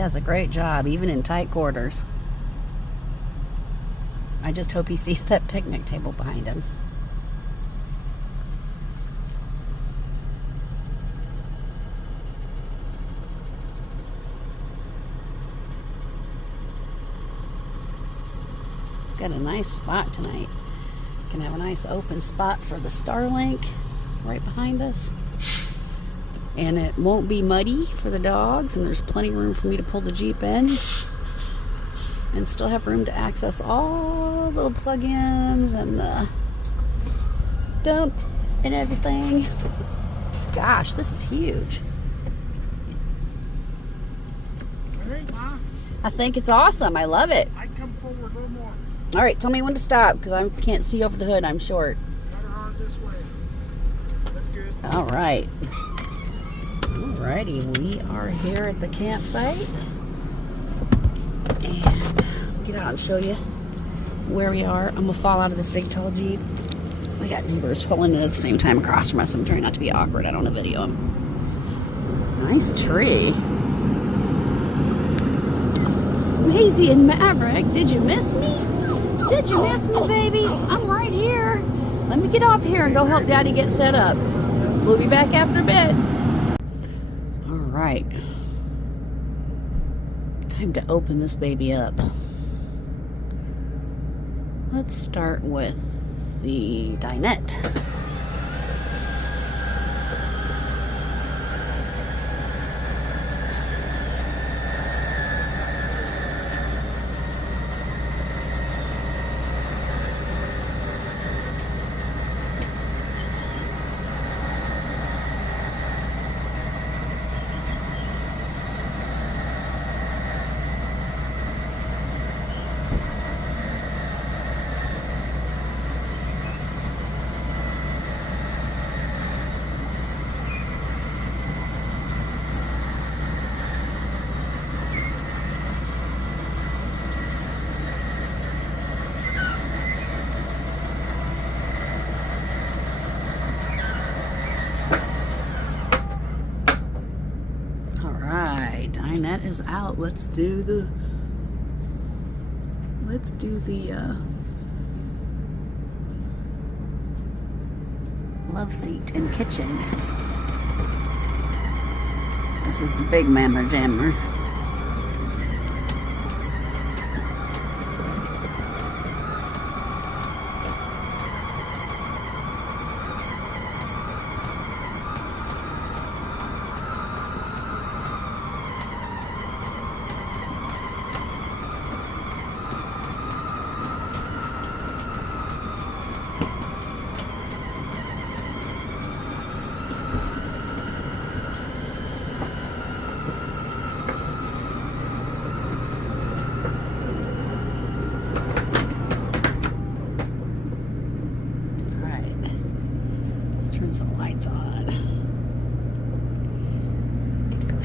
does a great job, even in tight quarters. I just hope he sees that picnic table behind him. Got a nice spot tonight. Can have a nice open spot for the Starlink right behind us. And it won't be muddy for the dogs, and there's plenty of room for me to pull the Jeep in. And still have room to access all the plug-ins and the dump and everything. Gosh, this is huge. I think it's awesome. I love it. I'd come forward a little more. All right, tell me when to stop because I can't see over the hood. I'm short. Better hard this way. That's good. All right. Alrighty, we are here at the campsite. And get out and show you where we are. I'm gonna fall out of this big tall Jeep. We got neighbors pulling in at the same time across from us. I'm trying not to be awkward. I don't want to video them. Nice tree. Mayzie and Maverick, did you miss me? Did you miss me, babies? I'm right here. Let me get off here and go help Daddy get set up. We'll be back after a bit. All right. Time to open this baby up. Let's start with the dinette. Dinette is out. Let's do the love seat and kitchen. This is the big mammer jammer.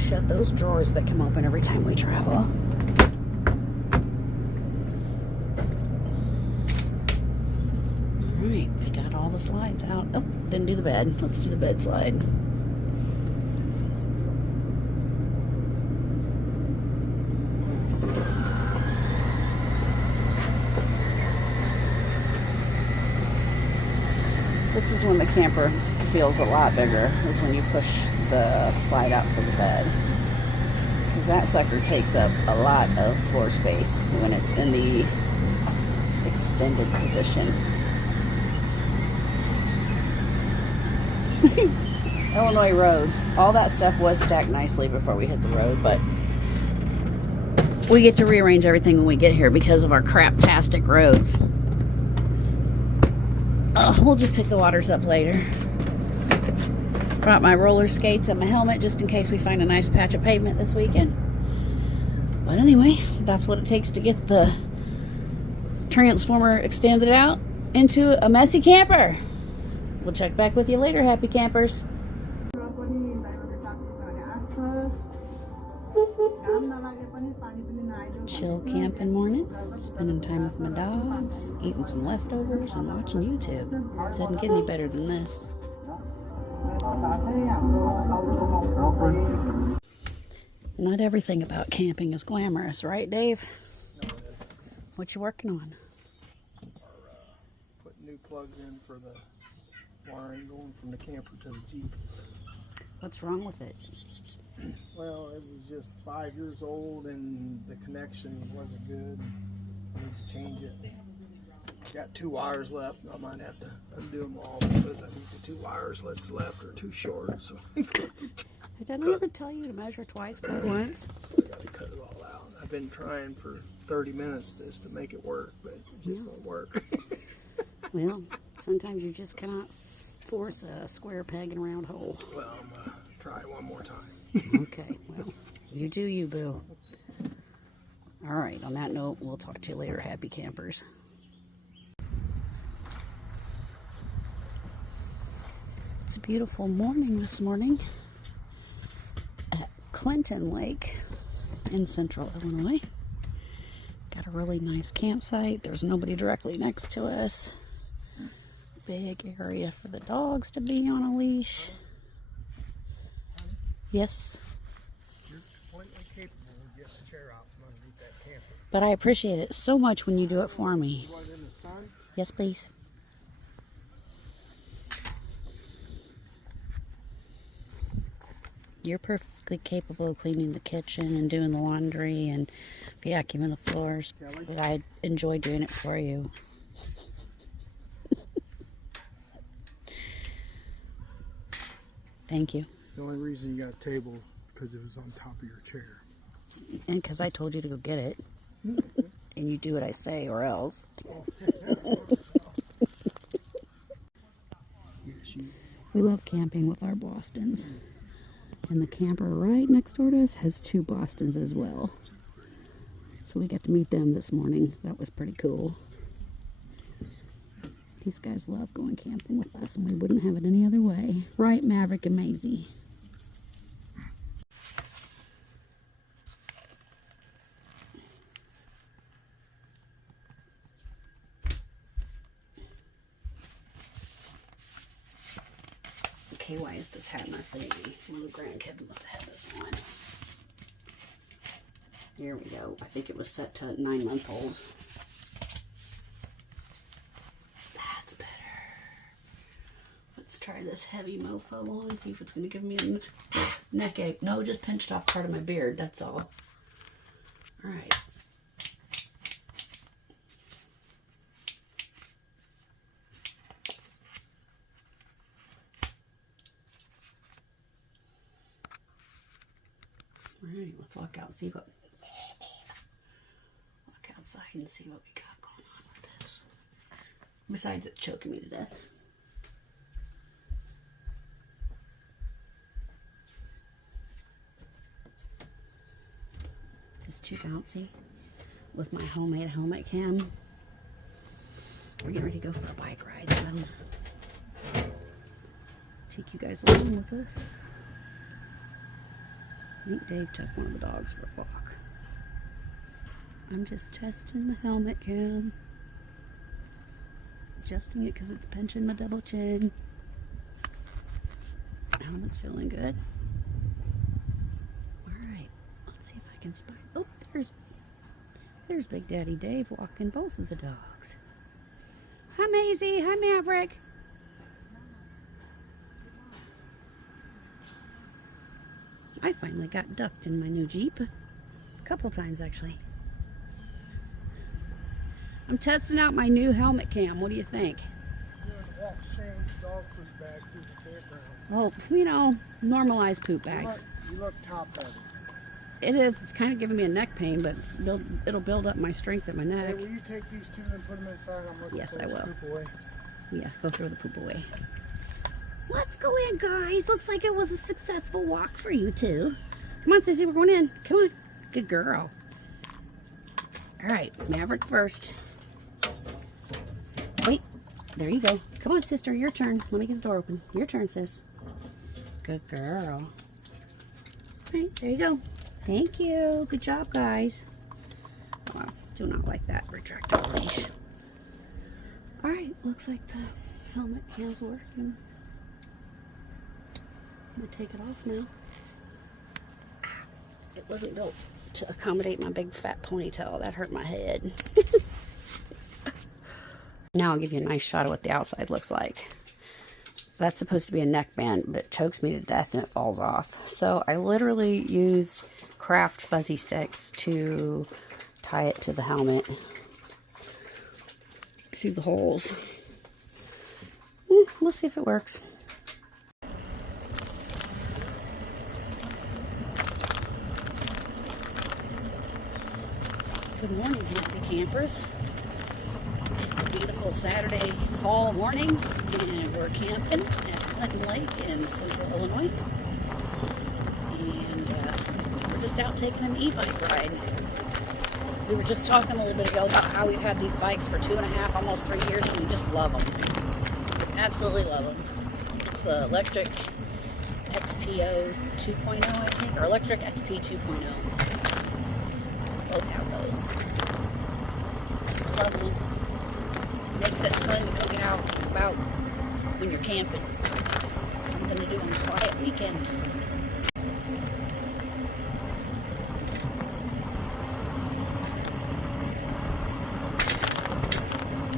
Shut those drawers that come open every time we travel. Alright, we got all the slides out. Oh, didn't do the bed. Let's do the bed slide. This is when the camper feels a lot bigger, is when you push the slide out for the bed. Because that sucker takes up a lot of floor space when it's in the extended position. Illinois roads. All that stuff was stacked nicely before we hit the road, but we get to rearrange everything when we get here because of our crap-tastic roads. We'll just pick the waters up later. Brought my roller skates and my helmet just in case we find a nice patch of pavement this weekend. But anyway, that's what it takes to get the Transformer extended out into a messy camper. We'll check back with you later, happy campers. Chill camping morning, spending time with my dogs, eating some leftovers, and watching YouTube. Doesn't get any better than this. Not everything about camping is glamorous, right, Dave? No, it isn't. What you working on? Putting new plugs in for the wiring going from the camper to the Jeep. What's wrong with it? Well, it was just 5 years old and the connection wasn't good. I need to change it. Got 2 wires left. I might have to undo them all because I think the 2 wires that's left are too short. So Didn't I ever tell you to measure twice, cut once? I got to cut it all out. I've been trying for 30 minutes just to make it work, but it just won't work. Well, sometimes you just cannot force a square peg in a round hole. Well, I'm going to try one more time. Okay, well, you do you, boo. All right, on that note, we'll talk to you later, happy campers. It's a beautiful morning this morning at Clinton Lake in central Illinois. Got a really nice campsite. There's nobody directly next to us. Big area for the dogs to be on a leash. Yes. You're completely capable of getting the chair out from underneath that camper. But I appreciate it so much when you do it for me. You want it in the sun? Yes, please. You're perfectly capable of cleaning the kitchen and doing the laundry and vacuuming the floors. Kelly? But I enjoy doing it for you. Thank you. The only reason you got a table because it was on top of your chair. And because I told you to go get it. And you do what I say or else. We love camping with our Bostons. And the camper right next door to us has 2 Bostons as well. So we got to meet them this morning. That was pretty cool. These guys love going camping with us, and we wouldn't have it any other way. Right, Maverick and Mayzie? Okay, why is this hat not fitting me? One of the grandkids must have had this on. Here we go. I think it was set to 9-month-old. That's better. Let's try this heavy mofo on, see if it's going to give me a neck ache. No, just pinched off part of my beard, that's all. Alright. Alright, let's walk out and see what... Walk outside and see what we got going on with this. Besides it choking me to death. This is too bouncy with my homemade helmet cam. We're getting ready to go for a bike ride, so take you guys along with us. I think Dave took one of the dogs for a walk. I'm just testing the helmet cam. Adjusting it because it's pinching my double chin. Helmet's feeling good. Alright, let's see if I can spy. Oh, there's Big Daddy Dave walking both of the dogs. Hi Mayzie, hi Maverick. I finally got ducked in my new Jeep. A couple times, actually. I'm testing out my new helmet cam. What do you think? Walk Shane's dog food bag through the campground. Oh, you know, normalized poop bags. You look top heavy. It is. It's kind of giving me a neck pain, but it'll build up my strength at my Hey, neck. will you take these 2 and put them inside? I'm looking Yes, for I this will. poop away. Yeah, go throw the poop away. Let's go in, guys. Looks like it was a successful walk for you two. Come on, Sissy, we're going in. Come on. Good girl. All right, Maverick first. Wait, there you go. Come on, sister, your turn. Let me get the door open. Your turn, sis. Good girl. All right, there you go. Thank you. Good job, guys. Oh, I do not like that retractable leash. All right, looks like the helmet cam's working. I'm gonna take it off now. It wasn't built to accommodate my big fat ponytail. That hurt my head. Now I'll give you a nice shot of what the outside looks like. That's supposed to be a neckband, but it chokes me to death and it falls off. So I literally used craft fuzzy sticks to tie it to the helmet through the holes. We'll see if it works. Good morning, happy campers. It's a beautiful Saturday fall morning, and we're camping at Clinton Lake in central Illinois. And we're just out taking an e-bike ride. We were just talking a little bit ago about how we've had these bikes for 2.5, almost 3 years, and we just love them. Absolutely love them. It's the Lectric XP 2.0, I think, or Lectric XP 2.0. Both have those. Love them. Makes it fun to go get out and about when you're camping. Something to do on a quiet weekend.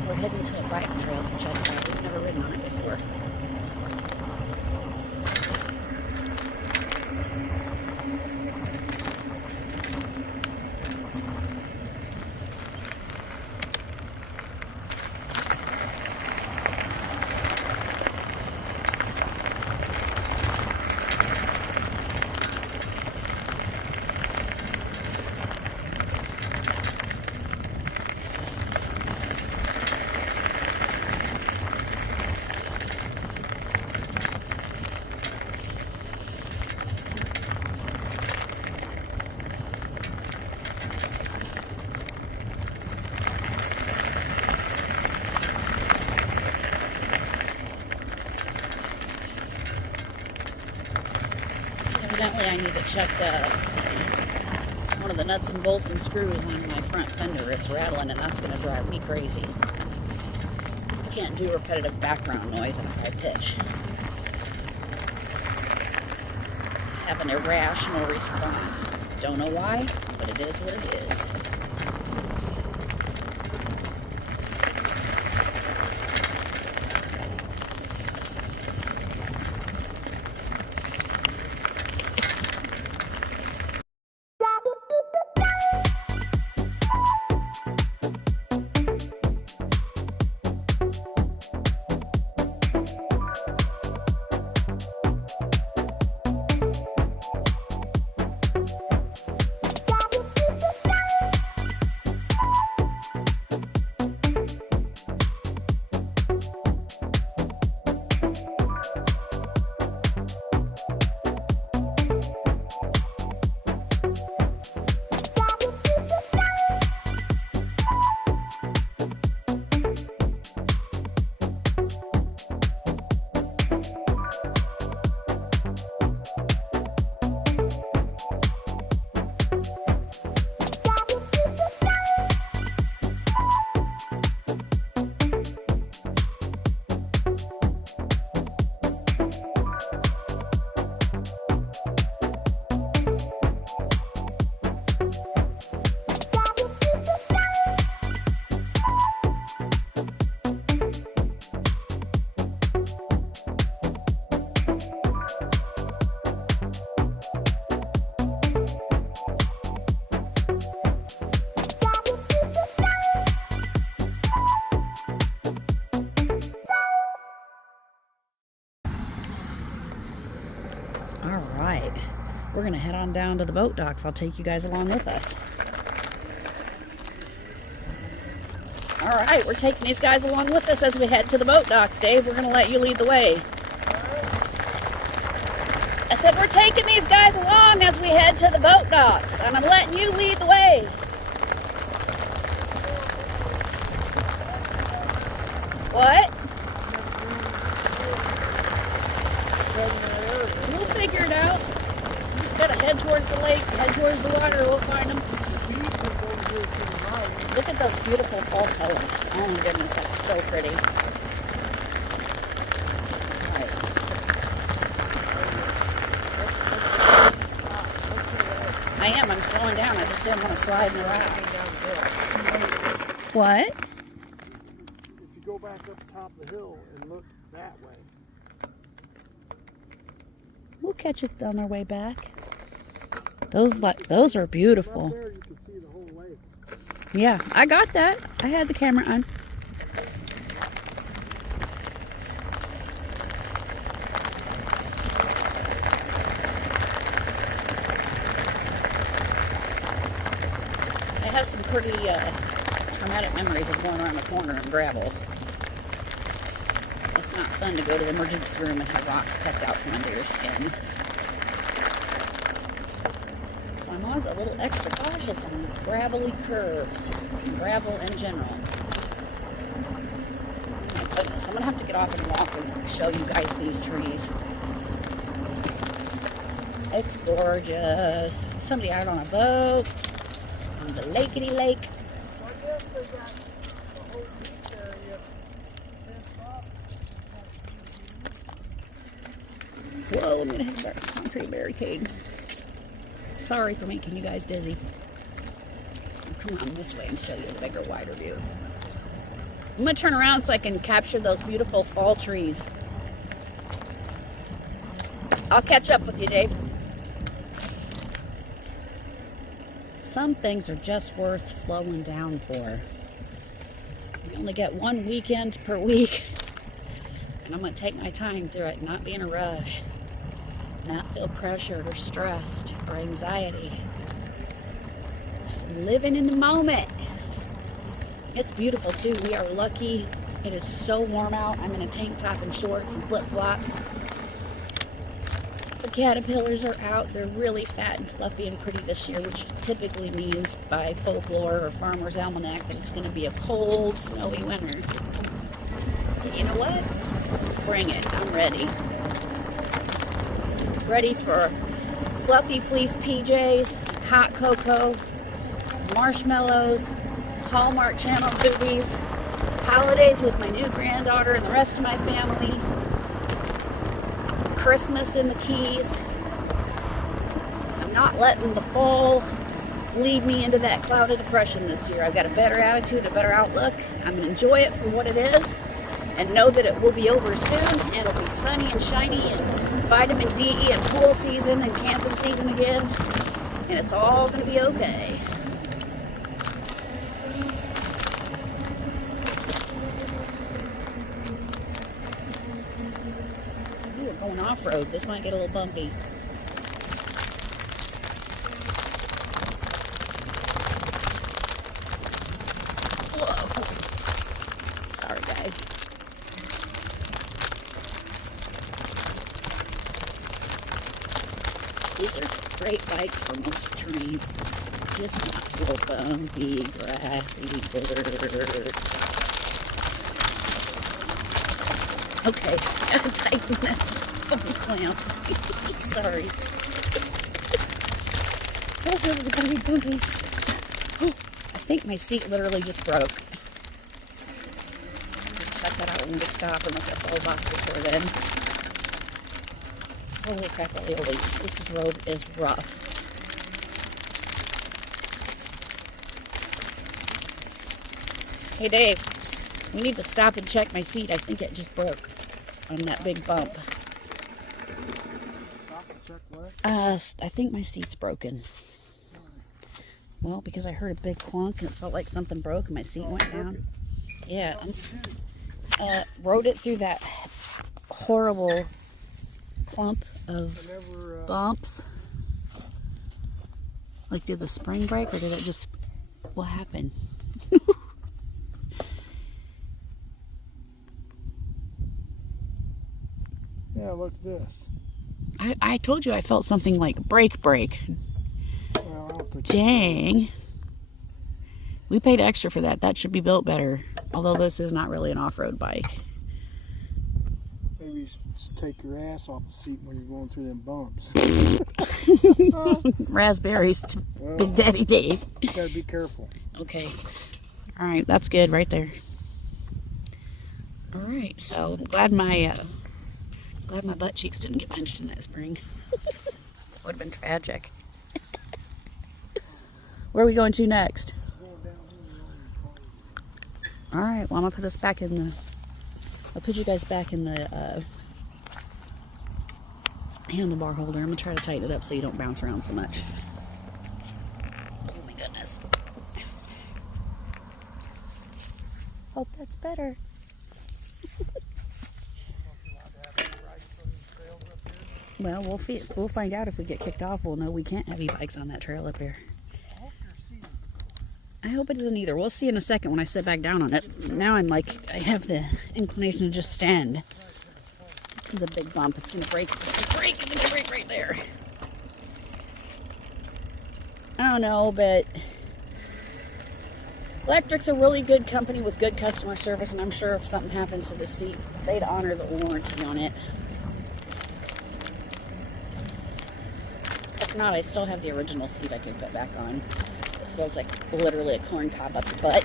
We're heading to a bike trail to check out. We've never ridden on it before. Evidently I need to check one of the nuts and bolts and screws on my front fender. It's rattling and that's going to drive me crazy. I can't do repetitive background noise at a high pitch. I have an irrational response. Don't know why, but it is what it is. Alright, we're going to head on down to the boat docks. I'll take you guys along with us. Alright, we're taking these guys along with us as we head to the boat docks. Dave, we're going to let you lead the way. I said we're taking these guys along as we head to the boat docks, and I'm letting you lead the way. What? We'll figure it out. We just gotta head towards the lake, head towards the water, we'll find them. Look at those beautiful fall colors. Oh my goodness, that's so pretty. Right. I am. I'm slowing down. I just didn't want to slide in the rocks. What? If you go back up top of the hill and look that way. We'll catch it on our way back. Those are beautiful. Up there you can see the whole lake. Yeah, I got that. I had the camera on. I have some pretty traumatic memories of going around the corner in gravel. It's not fun to go to the emergency room and have rocks pecked out from under your skin. So I'm always a little extra cautious on gravelly curves, and gravel in general. Oh my goodness, I'm going to have to get off and walk and show you guys these trees. It's gorgeous. Somebody out on a boat, on the lakety lake. Well, I guess they got the whole beach area fenced off. Whoa, I'm going to hit a concrete barricade. Sorry for making you guys dizzy. I'll come on this way and show you the bigger, wider view. I'm going to turn around so I can capture those beautiful fall trees. I'll catch up with you, Dave. Some things are just worth slowing down for. You only get one weekend per week. And I'm going to take my time through it and not be in a rush. Not feel pressured or stressed or anxiety. Just living in the moment. It's beautiful too. We are lucky. It is so warm out. I'm in a tank top and shorts and flip-flops. The caterpillars are out. They're really fat and fluffy and pretty this year, which typically means by folklore or farmer's almanac that it's going to be a cold, snowy winter. But you know what? Bring it. I'm ready. Ready for fluffy fleece PJs, hot cocoa, marshmallows, Hallmark Channel movies, holidays with my new granddaughter and the rest of my family, Christmas in the Keys. I'm not letting the fall lead me into that cloud of depression this year. I've got a better attitude, a better outlook. I'm going to enjoy it for what it is and know that it will be over soon and it'll be sunny and shiny and vitamin D and pool season and camping season again, and it's all going to be okay. Ooh, we're going off-road. This might get a little bumpy. Whoa. Sorry, guys. These are great bikes for most terrain, just not real bumpy, grassy dirt. Okay, gotta tighten that clamp. Sorry. Oh, it was gonna be bumpy. Oh, I think my seat literally just broke. Check that out when we stop, unless it falls off before then. Holy crap, this road is rough. Hey Dave, we need to stop and check my seat. I think it just broke on that big bump. Stop and check what? I think my seat's broken. Well, because I heard a big clunk and it felt like something broke and my seat went down. Yeah, rode it through that horrible clump of bumps. Like, did the spring break or did it just, what happened? Yeah, look at this. I told you I felt something like break. Well, I don't think Dang. We paid extra for that. That should be built better. Although this is not really an off-road bike. maybe you should take your ass off the seat when you're going through them bumps. Raspberries to Big Daddy Dave. You gotta be careful. Okay. All right, that's good right there. All right, so I'm glad my butt cheeks didn't get punched in that spring. Would have been tragic. Where are we going to next? All right, well, I'm gonna put this back in the, I'll put you guys back in the handlebar holder. I'm gonna try to tighten it up so you don't bounce around so much. Oh my goodness. Hope that's better. Well, we'll find out if we get kicked off. We'll know we can't have e-bikes on that trail up here. I hope it isn't either. We'll see in a second when I sit back down on it. Now I'm like, I have the inclination to just stand. It's a big bump. It's going to break. It's going to break. It's going to break right there. I don't know, but Lectric's a really good company with good customer service, and I'm sure if something happens to the seat, they'd honor the warranty on it. If not, I still have the original seat I can put back on. It feels like literally a corn cob up the butt.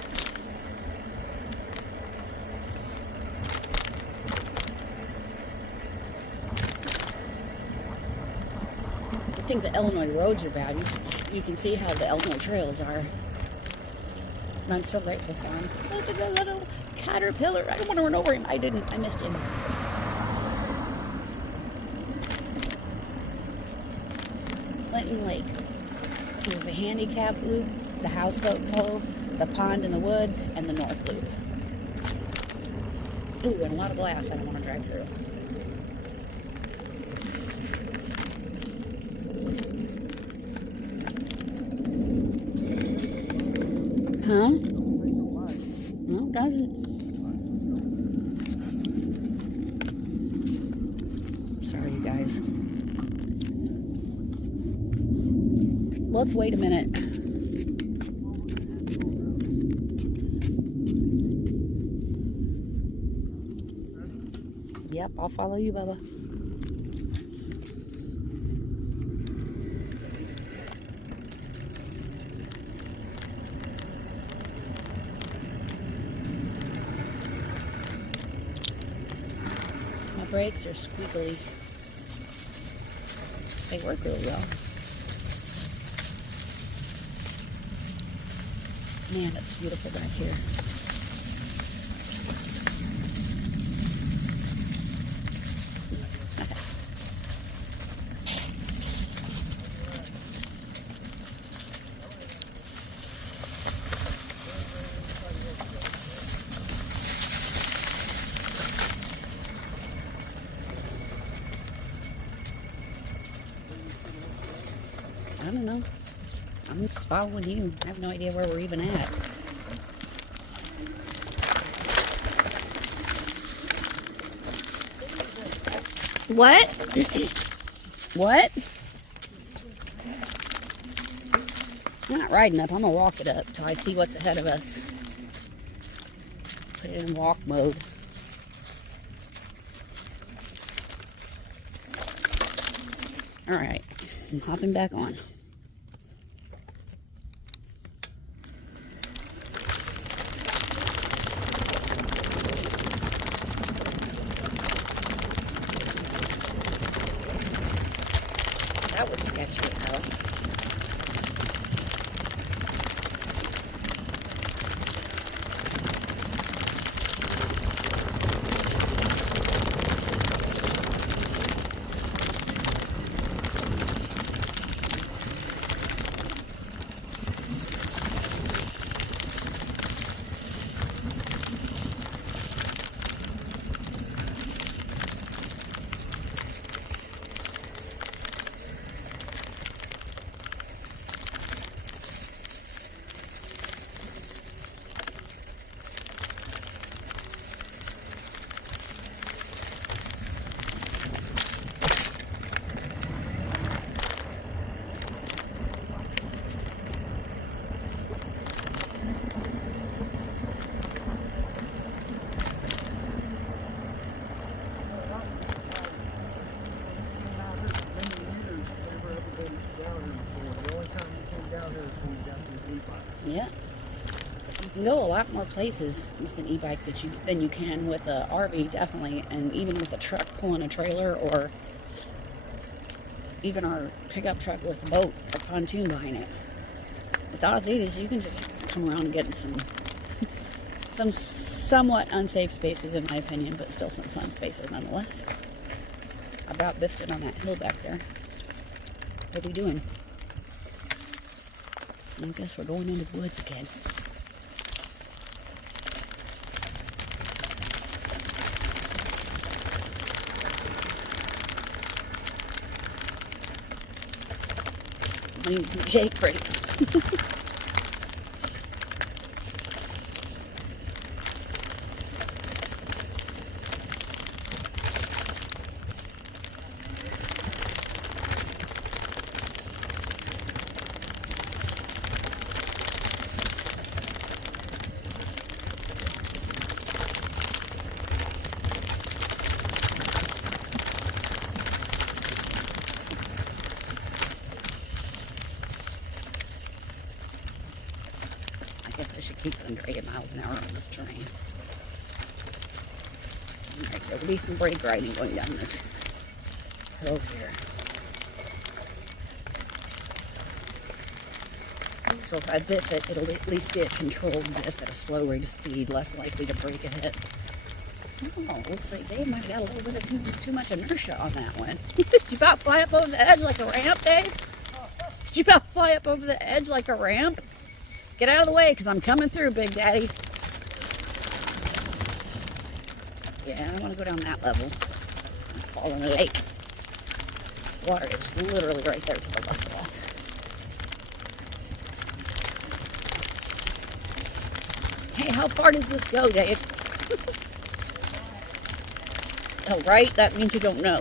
I think the Illinois roads are bad. You can see how the Illinois trails are. And I'm so grateful for him. Look at the little caterpillar. I don't want to run over him. I missed him. Clinton Lake. There's a handicap loop, the houseboat cove, the pond in the woods, and the north loop. Ooh, and a lot of glass I don't want to drive through. Huh? No, it doesn't. Sorry, you guys. Let's wait a minute. Yep, I'll follow you, Bubba. My brakes are squeakily. They work really well. Man, it's beautiful back here. Okay. I don't know. I'm just following you. I have no idea where we're even at. What? What? I'm not riding up. I'm going to walk it up till I see what's ahead of us. Put it in walk mode. Alright. I'm hopping back on. That was sketchy as hell. Yeah. You can go a lot more places with an e-bike than you can with a RV, definitely, and even with a truck pulling a trailer, or even our pickup truck with a boat or pontoon behind it. The thought is you can just come around and get in some somewhat unsafe spaces, in my opinion, but still some fun spaces nonetheless. I about biffed it on that hill back there. What are we doing? I guess we're going into the woods again. I need some Jake brakes. I guess I should keep it under 8 miles an hour on this terrain. Alright, there will be some brake riding going down this hill here. So if I biff it, it'll at least be a controlled biff at a slow rate of speed, less likely to break a hit. Oh, looks like Dave might have got a little bit of too much inertia on that one. Did you about fly up over the edge like a ramp, Dave? Did you about fly up over the edge like a ramp? Get out of the way, because I'm coming through, Big Daddy. Yeah, I don't want to go down that level. I'm falling in a lake. Water is literally right there to the left of us. Hey, how far does this go, Dave? Oh, right? That means you don't know.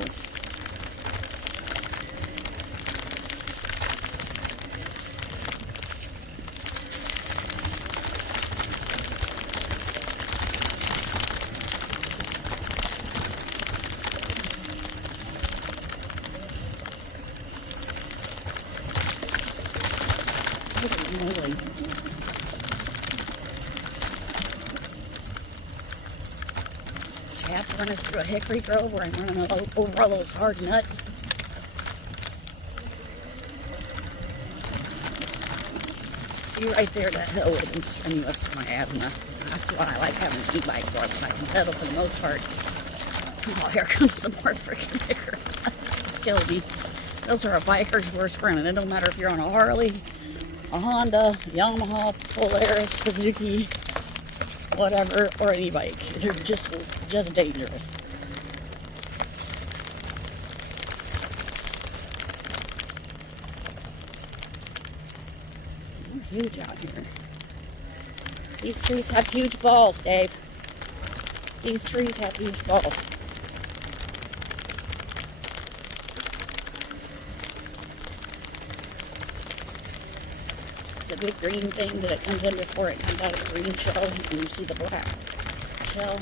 Holy moly. You have to run us through a hickory grove where I'm running over all those hard nuts. See, right there, that hill would have been strenuous for my asthma. That's why I like having an e-bike for it, but I can pedal for the most part. Oh, here comes some more freaking hickory nuts. Kills me. Those are a biker's worst friend, and it don't matter if you're on a Harley, a Honda, Yamaha, Polaris, Suzuki, whatever, or any bike. They're just dangerous. They're huge out here. These trees have huge balls, Dave. These trees have huge balls. The big green thing that it comes in before it comes out of the green shell, and you see the black shell.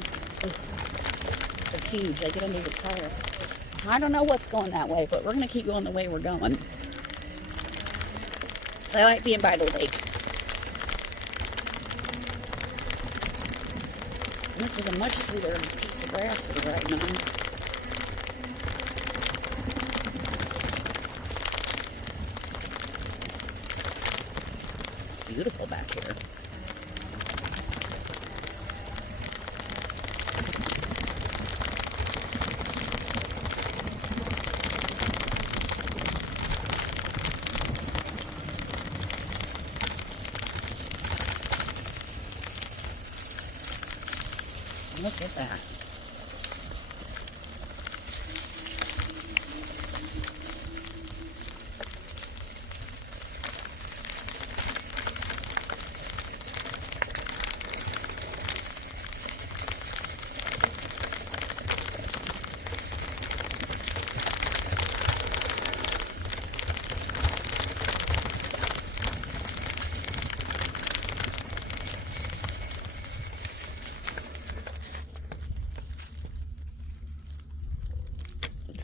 They're huge. They get under your tire. I don't know what's going that way, but we're going to keep going the way we're going. So I like being by the lake. And this is a much sweeter piece of grass we're riding on. Beautiful back here. Look at that.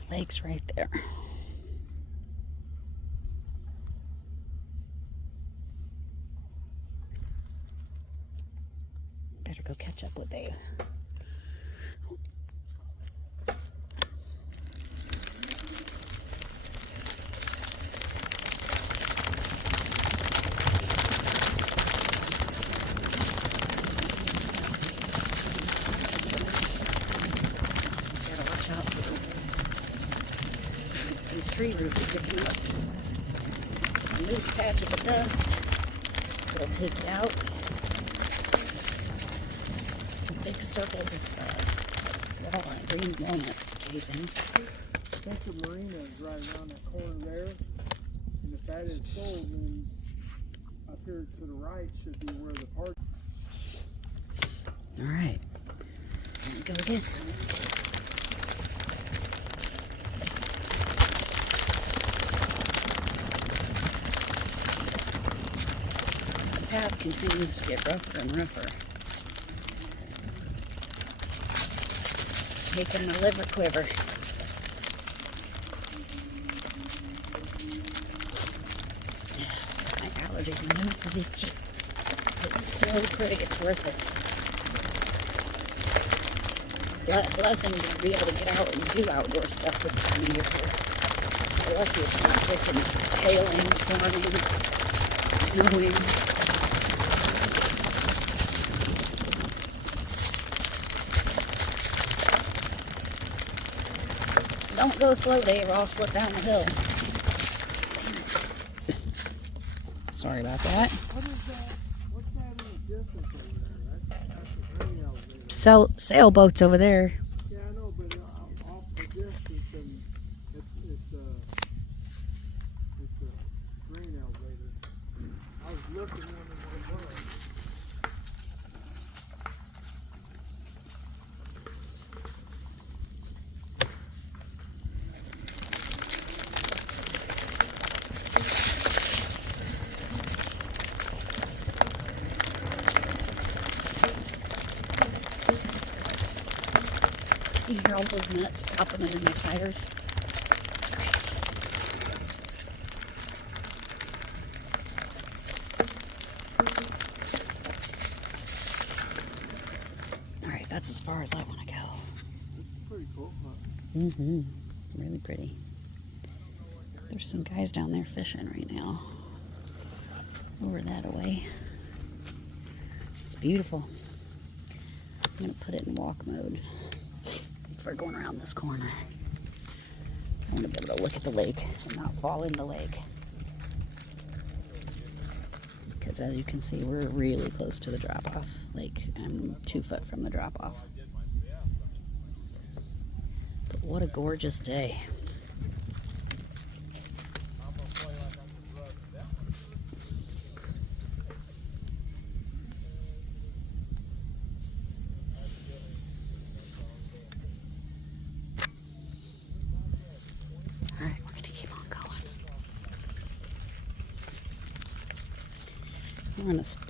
Lake's right there. Better go catch up with Dave. tree roots sticking up. A loose patches of dust. It'll take it out. Big circles of green walnut casings. I think the marina is right around that corner there. And if that is sold, then up here to the right should be where the park. All right. Here we go again. This path continues to get rougher and rougher. Making my liver quiver. My allergies, my nose is itchy. It's so pretty, it's worth it. It's a blessing to be able to get out and do outdoor stuff this time of year. We're lucky it's not freaking hailing, storming, snowing. Don't go slow, Dave, or I'll slip down the hill. Sorry about that. What is that? What's that in the distance over there? That's a grain elevator. Sailboats over there. Yeah, I know, but off the distance, and it's a grain elevator. I was looking wondering what it was. You hear all those nuts popping under my tires? It's crazy. Alright, that's as far as I want to go. It's pretty cool, huh? Mm-hmm. Really pretty. There's some guys down there fishing right now. Over that away. It's beautiful. I'm going to put it in walk mode. We're going around this corner. I want to be able to look at the lake and not fall in the lake. Because as you can see, we're really close to the drop-off. Like, I'm 2 foot from the drop-off. But what a gorgeous day.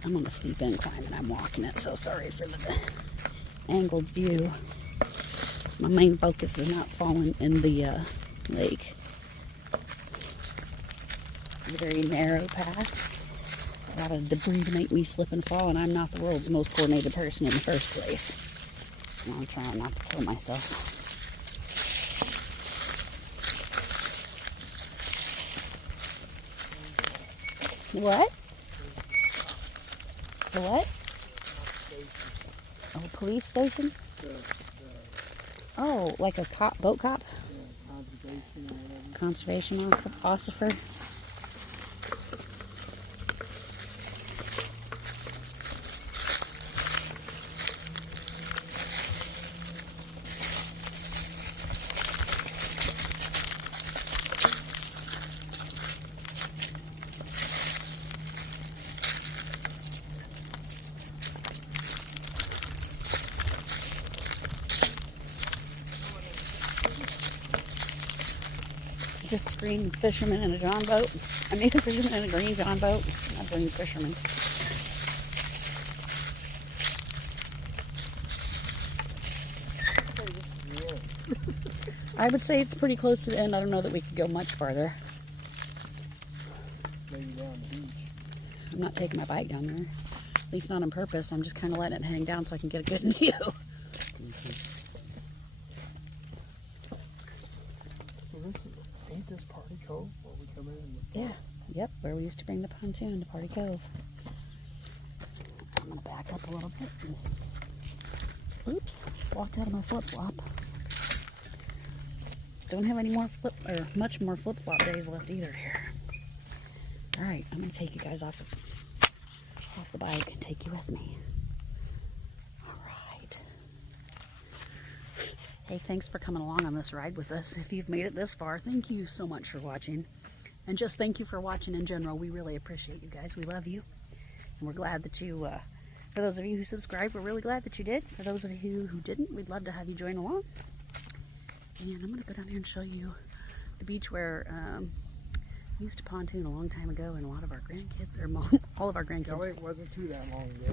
I'm on a steep incline and I'm walking it, so sorry for the angled view. My main focus is not falling in the lake. It's a very narrow path. A lot of debris to make me slip and fall, and I'm not the world's most coordinated person in the first place. And I'm trying not to kill myself. What? The what? Oh, police station? Oh, like a cop, boat cop? Yeah, conservation or whatever. Conservation officer. Just a green fisherman in a John boat. I mean, a fisherman in a green John boat. Not a green fisherman. I would say it's pretty close to the end. I don't know that we could go much farther. Maybe down the beach. I'm not taking my bike down there. At least not on purpose. I'm just kind of letting it hang down so I can get a good view. Ain't this Party Cove where we come in? Yeah, yep, where we used to bring the pontoon to Party Cove. I'm going to back up a little bit. Oops, walked out of my flip-flop. don't have any more much more flip-flop days left either here. All right, I'm gonna take you guys off the bike and take you with me. All right. Hey, thanks for coming along on this ride with us. If you've made it this far, thank you so much for watching. And just thank you for watching in general. We really appreciate you guys. We love you. And we're glad that you, for those of you who subscribed, we're really glad that you did. For those of you who didn't, we'd love to have you join along. And I'm going to go down here and show you the beach where we used to pontoon a long time ago, and a lot of our grandkids, or all of our grandkids. No, it wasn't too that long ago.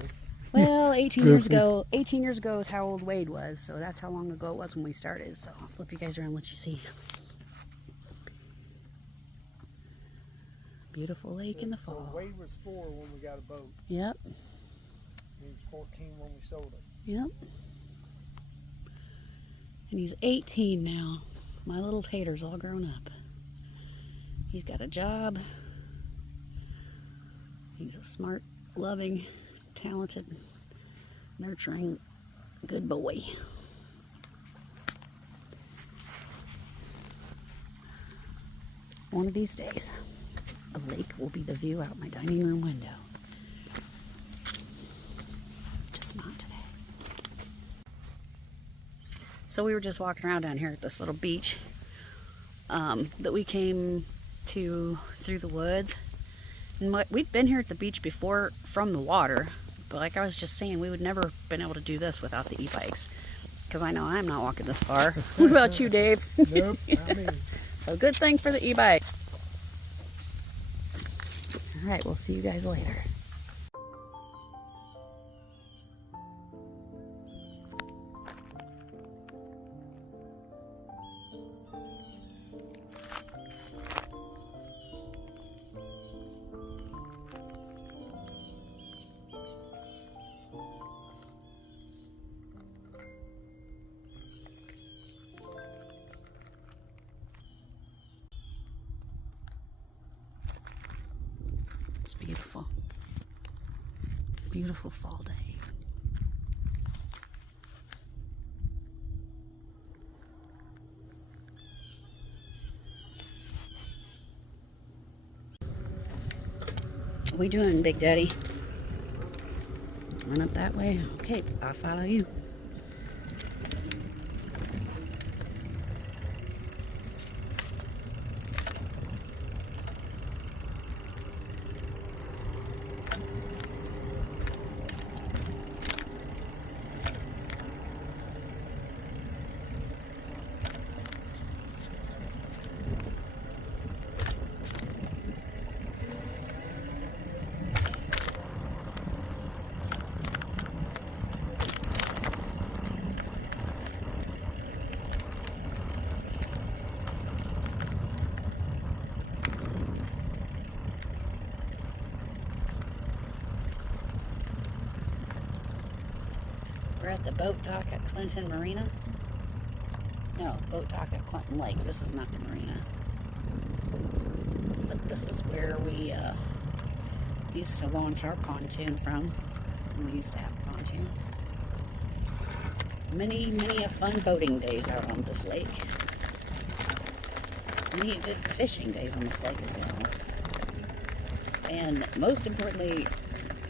Well, 18 years ago. 18 years ago is how old Wade was, so that's how long ago it was when we started. So I'll flip you guys around and let you see. Beautiful lake in the fall. So Wade was 4 when we got a boat. Yep. He was 14 when we sold it. Yep. And he's 18 now. My little tater's all grown up. He's got a job. He's a smart, loving, talented, nurturing, good boy. One of these days, a lake will be the view out my dining room window. Just not today. So we were just walking around down here at this little beach that we came to through the woods. And we've been here at the beach before from the water, but like I was just saying, we would never been able to do this without the e-bikes, because I know I'm not walking this far. What about you, Dave? Nope, not me. So good thing for the e-bike. All right, we'll see you guys later. It's beautiful. Beautiful fall day. What are we doing, Big Daddy? Run up that way? Okay, I'll follow you. We're at the boat dock at Clinton Marina. No, boat dock at Clinton Lake. This is not the marina. But this is where we used to launch our pontoon from. We used to have a pontoon. Many a fun boating days out on this lake. Many good fishing days on this lake as well. And most importantly,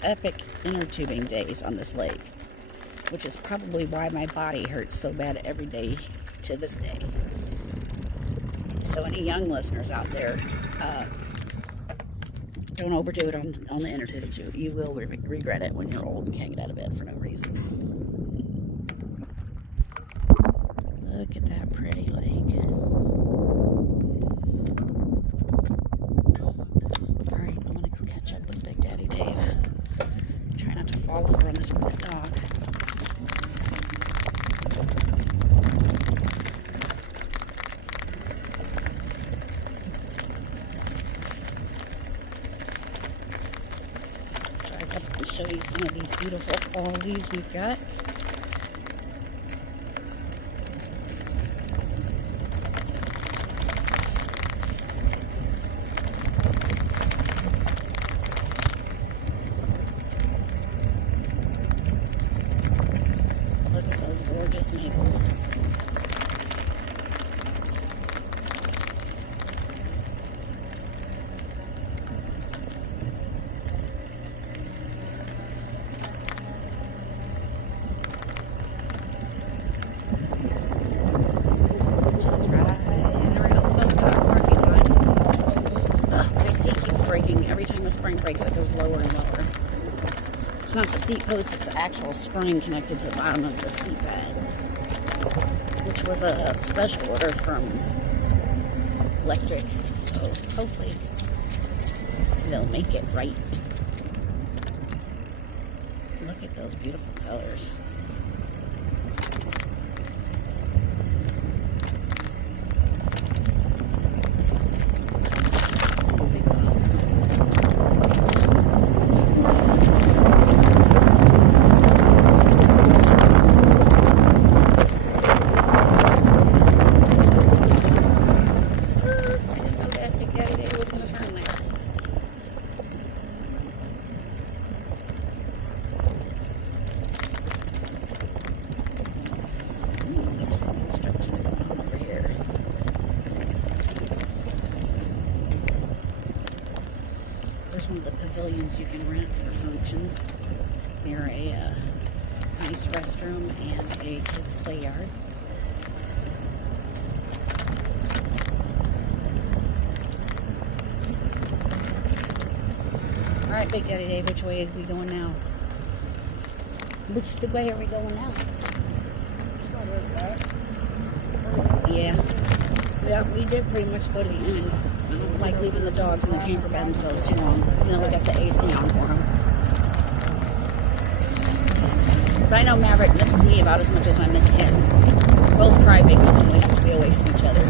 epic inner tubing days on this lake, which is probably why my body hurts so bad every day to this day. So any young listeners out there, don't overdo it on the inner tube. You will regret it when you're old and can't get out of bed for no reason. Look at that pretty lake. Alright, I'm gonna go catch up with Big Daddy Dave. Try not to fall over on this wet dog. Show you some of these beautiful fall leaves we've got. Look at those gorgeous maples. It's not the seat post, it's the actual spring connected to the bottom of the seat pad, which was a special order from Lectric, so hopefully they'll make it right. Look at those beautiful colors. There's one of the pavilions you can rent for functions near a nice restroom and a kids' play yard. All right, Big Daddy Dave, which way are we going now? Which way are we going now? Yeah. We did pretty much go to the end. I don't like leaving the dogs in the camper by themselves too long. You know, we got the AC on for them. But I know Maverick misses me about as much as I miss him. We're both crybabies and we have to be away from each other.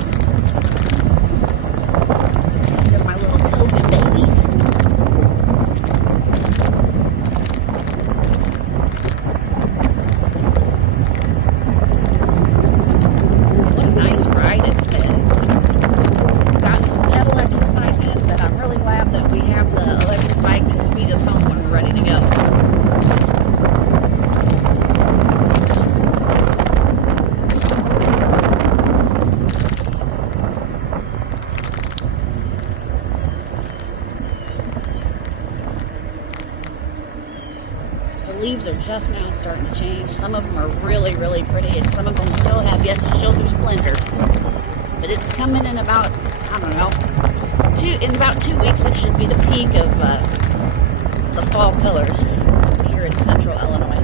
It's because they're my little COVID babies. What a nice ride it's been. Got some pedal exercise in, but I'm really glad that we have the electric bike to speed us home when we're ready to go. The leaves are just now starting to change. Some of them are really, really pretty, and some of them still have yet to show their splendor. But it's coming in about, I don't know, in about 2 weeks it should be the peak of the fall colors here in central Illinois.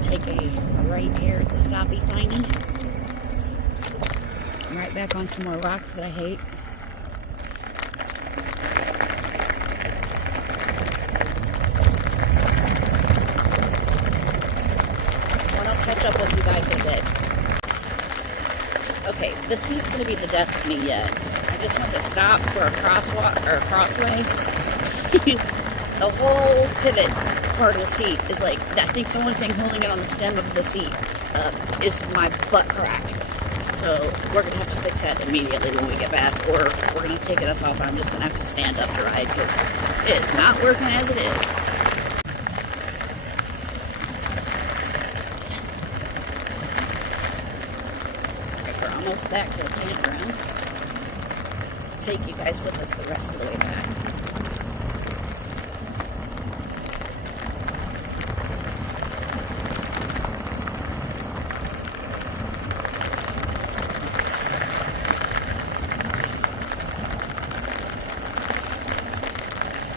Take a right here at the stoppy signing. I'm right back on some more rocks that I hate. Catch up with you guys in a bit. Okay, the seat's going to be the death of me yet. I just went to stop for a crosswalk or a crossway. The whole pivot part of the seat is like, I think the only thing holding it on the stem of the seat is my butt crack. So we're going to have to fix that immediately when we get back, or we're going to take us off. I'm just going to have to stand up to ride because it's not working as it is. Almost back to the campground. Take you guys with us the rest of the way back.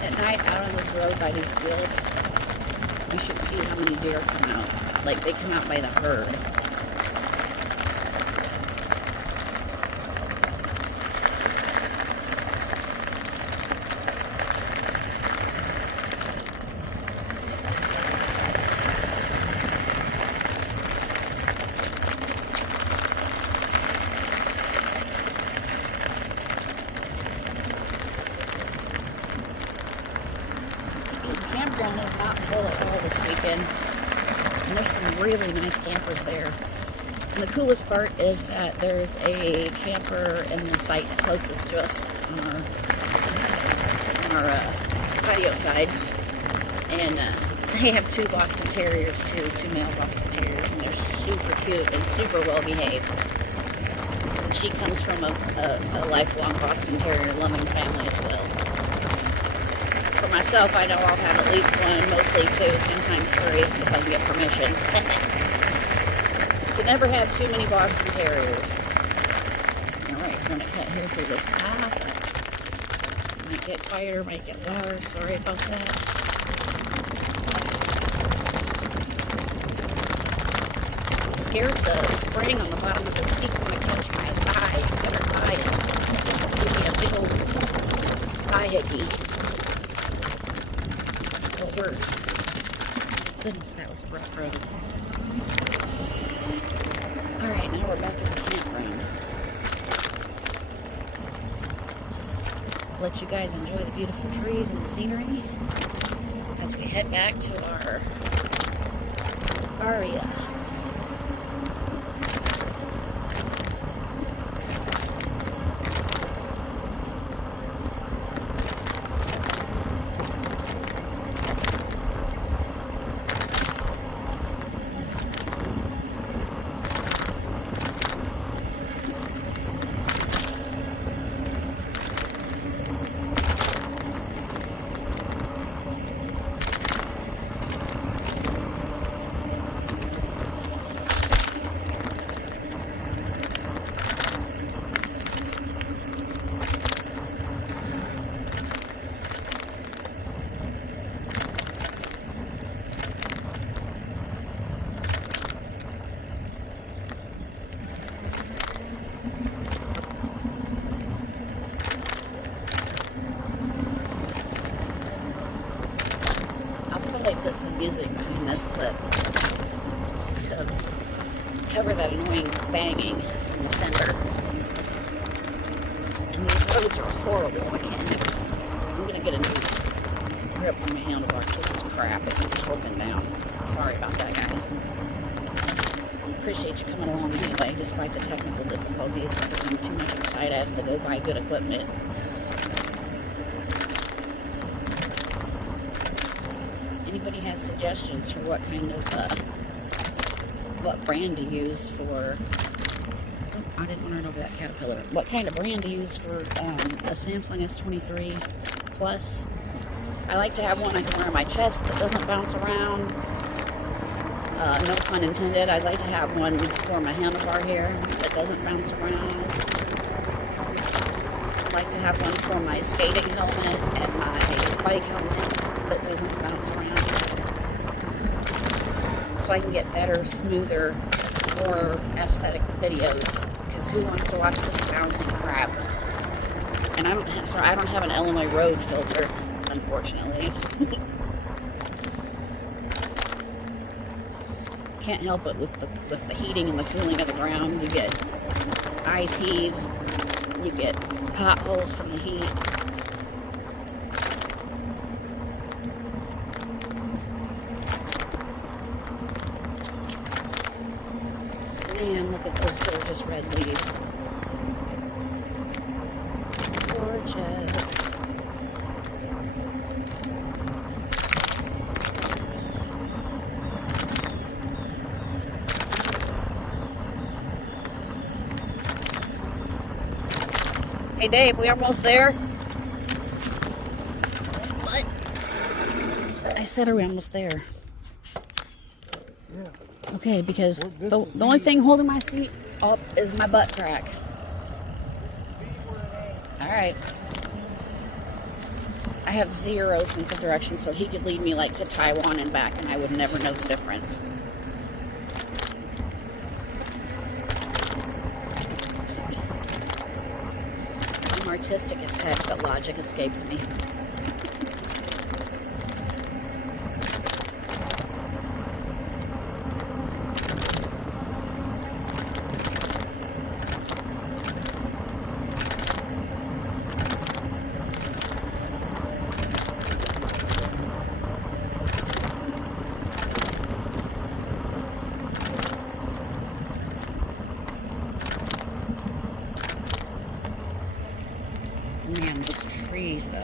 At night, out on this road by these fields, you should see how many deer come out. Like, they come out by the herd. Campground is not full at all this weekend, and there's some really nice campers there. And the coolest part is that there's a camper in the site closest to us on our patio side, and they have two Boston Terriers too, two male Boston Terriers, and they're super cute and super well behaved. And she comes from a lifelong Boston Terrier loving family as well. For myself, I know I'll have at least one, mostly two, sometimes three, if I can get permission. You can never have too many Boston Terriers. Alright, I'm going to cut here through this path. Might get quieter, might get louder. Sorry about that. I'm scared the spring on the bottom of the seat's going to catch my thigh. Better thigh. Give me a big old thigh hickey. Or worse. Goodness, that was a rough road. Alright, now we're back at the campground. Just let you guys enjoy the beautiful trees and the scenery as we head back to our area. Put some music behind this clip to cover that annoying banging from the fender. And these roads are horrible. I'm gonna get a new grip for my handlebar because this is crap. It keeps slipping down. Sorry about that, guys. I appreciate you coming along anyway, despite the technical difficulties, because I'm too much of a tight ass to go buy good equipment. Anybody has suggestions for what kind of, what brand to use for, oh, I didn't want to run over that caterpillar. What kind of brand to use for a Samsung S23 Plus? I like to have one I can wear on my chest that doesn't bounce around. No pun intended. I'd like to have one for my handlebar here that doesn't bounce around. I'd like to have one for my skating helmet and my bike helmet that doesn't bounce around, so I can get better, smoother, more aesthetic videos, because who wants to watch this bouncing crap? And I don't have an Illinois road filter, unfortunately. Can't help it with the heating and the cooling of the ground. You get ice heaves, you get potholes from the heat. Man, look at those gorgeous red leaves. Gorgeous. Hey Dave, we almost there? What? I said, are we almost there? Yeah. Okay, because the only thing holding my seat up is my butt crack. Alright. I have zero sense of direction, so he could lead me like to Taiwan and back, and I would never know the difference. I'm artistic as heck, but logic escapes me. Man, those trees, though.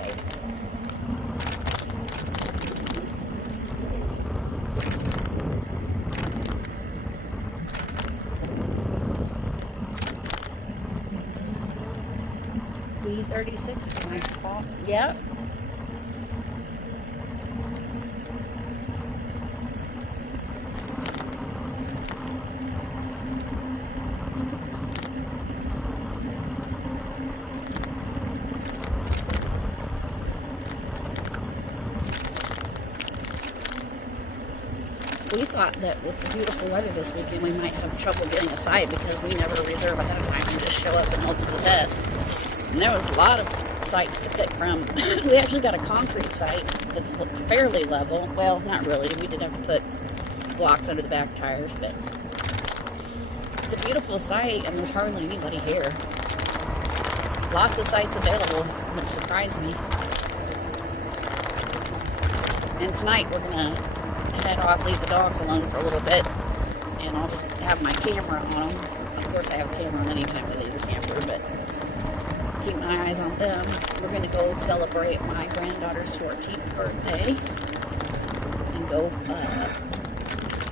B36 is a nice spot. Yep. We thought that with the beautiful weather this weekend, we might have trouble getting a site because we never reserve ahead of time and just show up and hope for the best. And there was a lot of sites to pick from. We actually got a concrete site that's fairly level. Well, not really. We did have to put blocks under the back tires, but it's a beautiful site and there's hardly anybody here. Lots of sites available, which surprised me. And tonight we're gonna head off, leave the dogs alone for a little bit, and I'll just have my camera on them. Of course I have a camera on anytime we leave the camper, but keep my eyes on them. We're gonna go celebrate my granddaughter's 14th birthday and go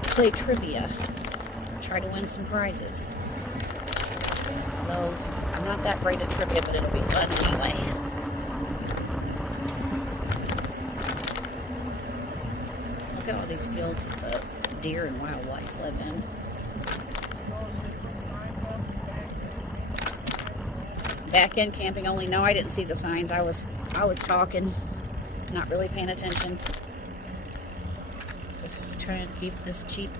play trivia, try to win some prizes. Although I'm not that great at trivia, but it'll be fun anyway. Look at all these fields that the deer and wildlife live in. Back in camping only. No, I didn't see the signs. I was talking, not really paying attention. Just trying to keep this cheap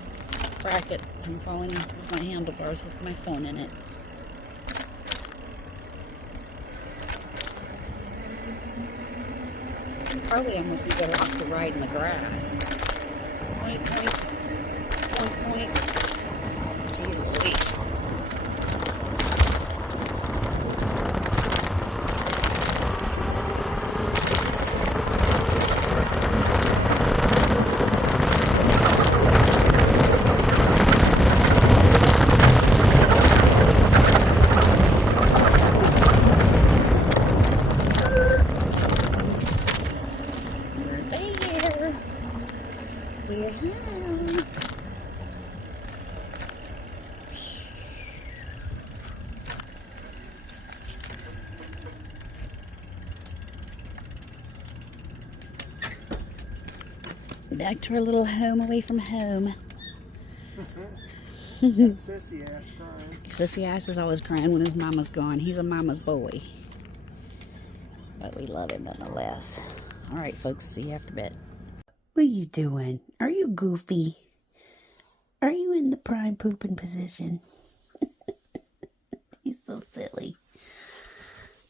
bracket from falling off of my handlebars with my phone in it. Probably almost be better off to ride in the grass. Point, point, point, point. Jeez Louise. We're home. Back to our little home away from home. Sissy ass crying. Sissy ass is always crying when his mama's gone. He's a mama's boy. But we love him nonetheless. Alright folks, see you after bed. What are you doing? Are you goofy? Are you in the prime pooping position? He's so silly.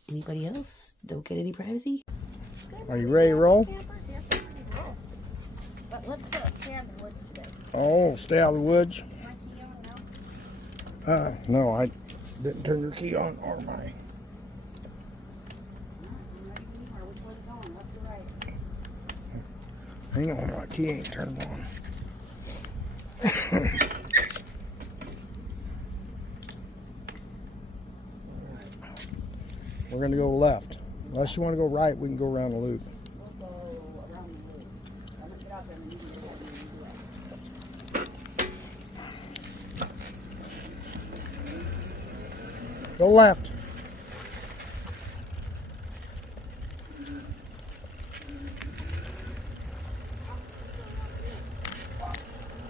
Anybody else? Don't get any privacy? Are you ready to roll? But let's stay out of the woods today. Oh, stay out of the woods? Is my key on now? No, I didn't turn your key on, or my. Which one's going? Left or right? Hang on, my key ain't turned on. We're gonna go left. Unless you want to go right, we can go around the loop. We'll go around the loop. I'm going to get out there and you can do that when you do that. Go left.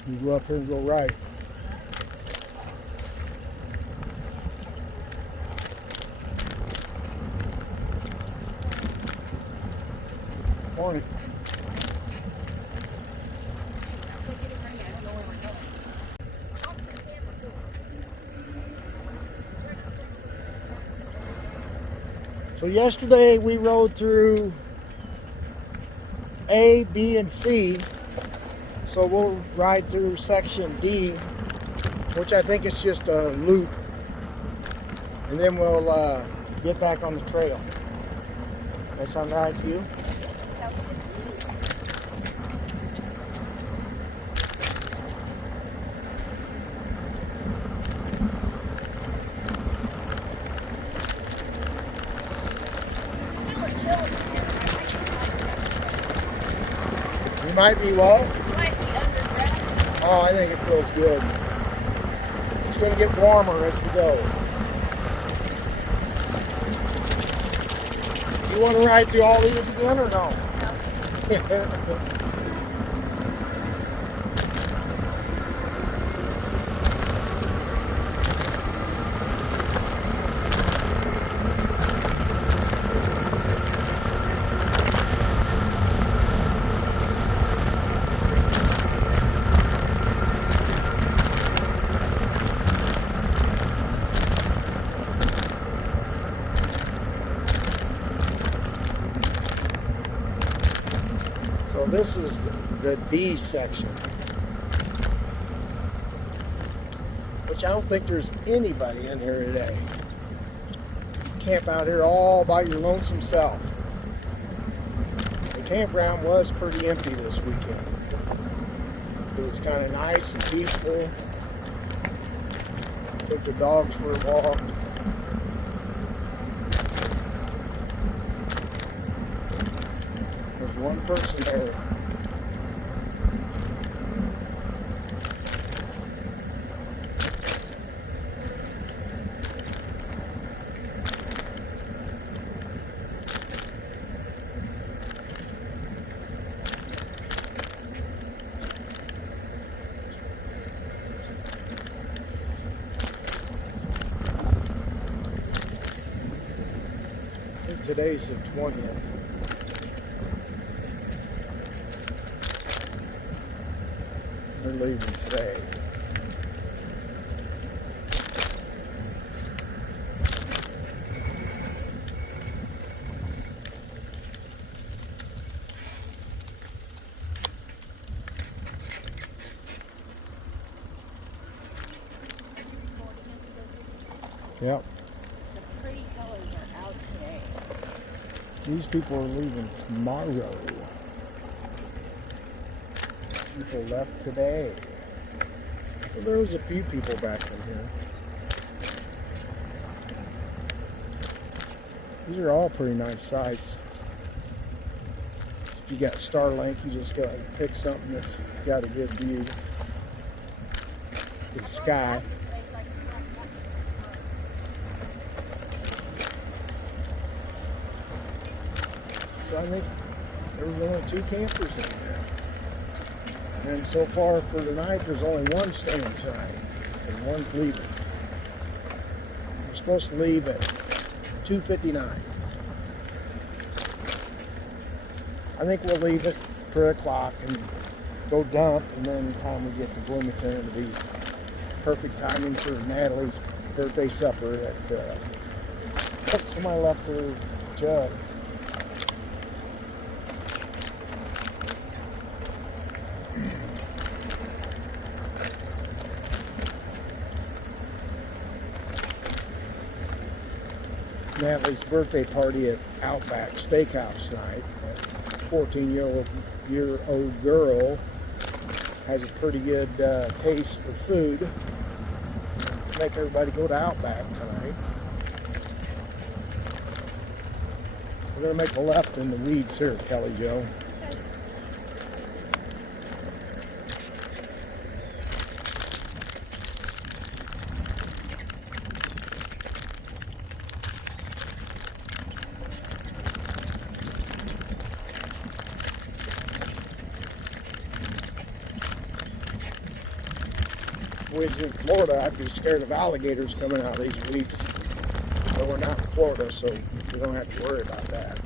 You go up here and go right. Morning. So yesterday we rode through A, B, and C. So we'll ride through section D, which I think is just a loop. And then we'll get back on the trail. That sound all right to you? You might be what? Slightly underdressed. Oh, I think it feels good. It's going to get warmer as we go. You want to ride through all these again or no? No. this is the D section, which I don't think there's anybody in here today. Camp out here all by your lonesome self. The campground was pretty empty this weekend. It was kind of nice and peaceful. Took the dogs for a walk. There's one person there. Today's the 20th. They're leaving today. Yep. These people are leaving tomorrow. People left today. So there was a few people back in here. These are all pretty nice sites. If you got Starlink, you just gotta pick something that's got a good view to the sky. So I think there was only 2 campers in there. And so far for tonight, there's only one staying tonight, and one's leaving. We're supposed to leave at 2:59. I think we'll leave at 3 o'clock and go dump, and then by the time we get to Bloomington, it'll be perfect timing for Natalie's birthday supper at, somebody left her jug. Natalie's birthday party at Outback Steakhouse tonight. A 14-year-old girl has a pretty good taste for food. Make everybody go to Outback tonight. We're going to make a left in the weeds here, Kelly Jo. Was in Florida, I'd be scared of alligators coming out of these weeds. But we're not in Florida, so we don't have to worry about that.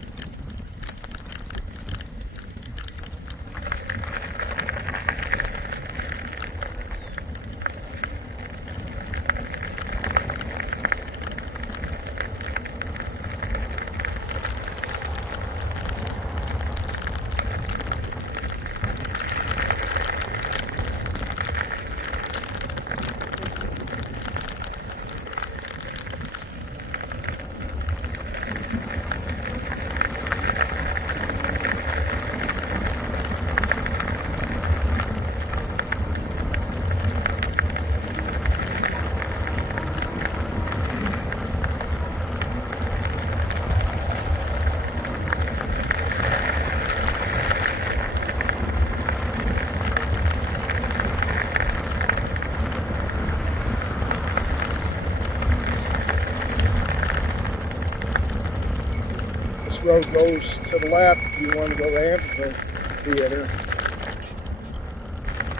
Road goes to the left if you want to go to the amphitheater.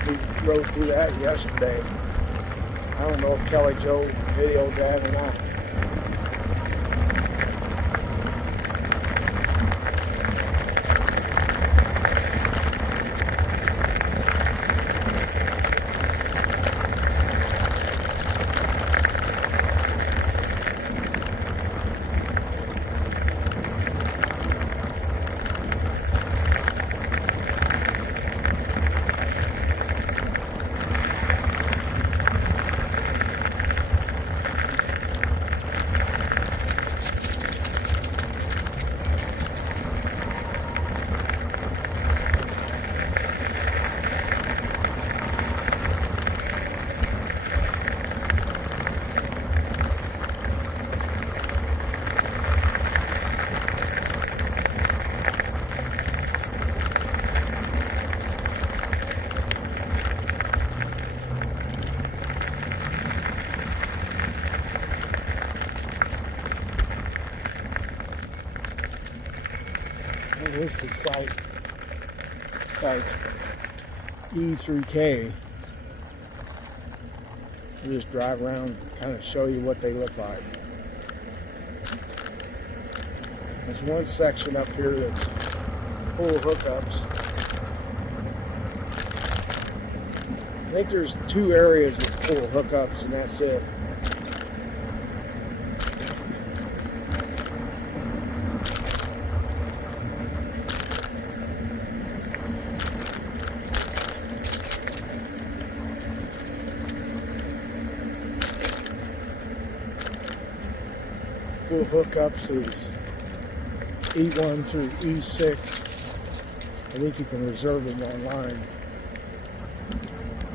We rode through that yesterday. I don't know if Kelly Jo videoed that or not. This is sites E through K. We'll just drive around and kind of show you what they look like. There's one section up here that's full of hookups. I think there's 2 areas with full of hookups, and that's it. Full hookups is E1 through E6. I think you can reserve them online.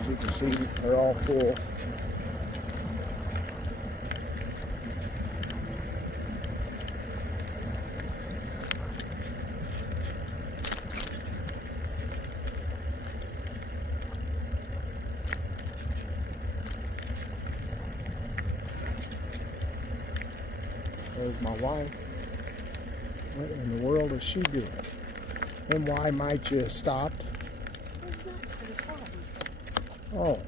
As you can see, they're all full. There's my wife. What in the world is she doing? And why might you have stopped? Oh.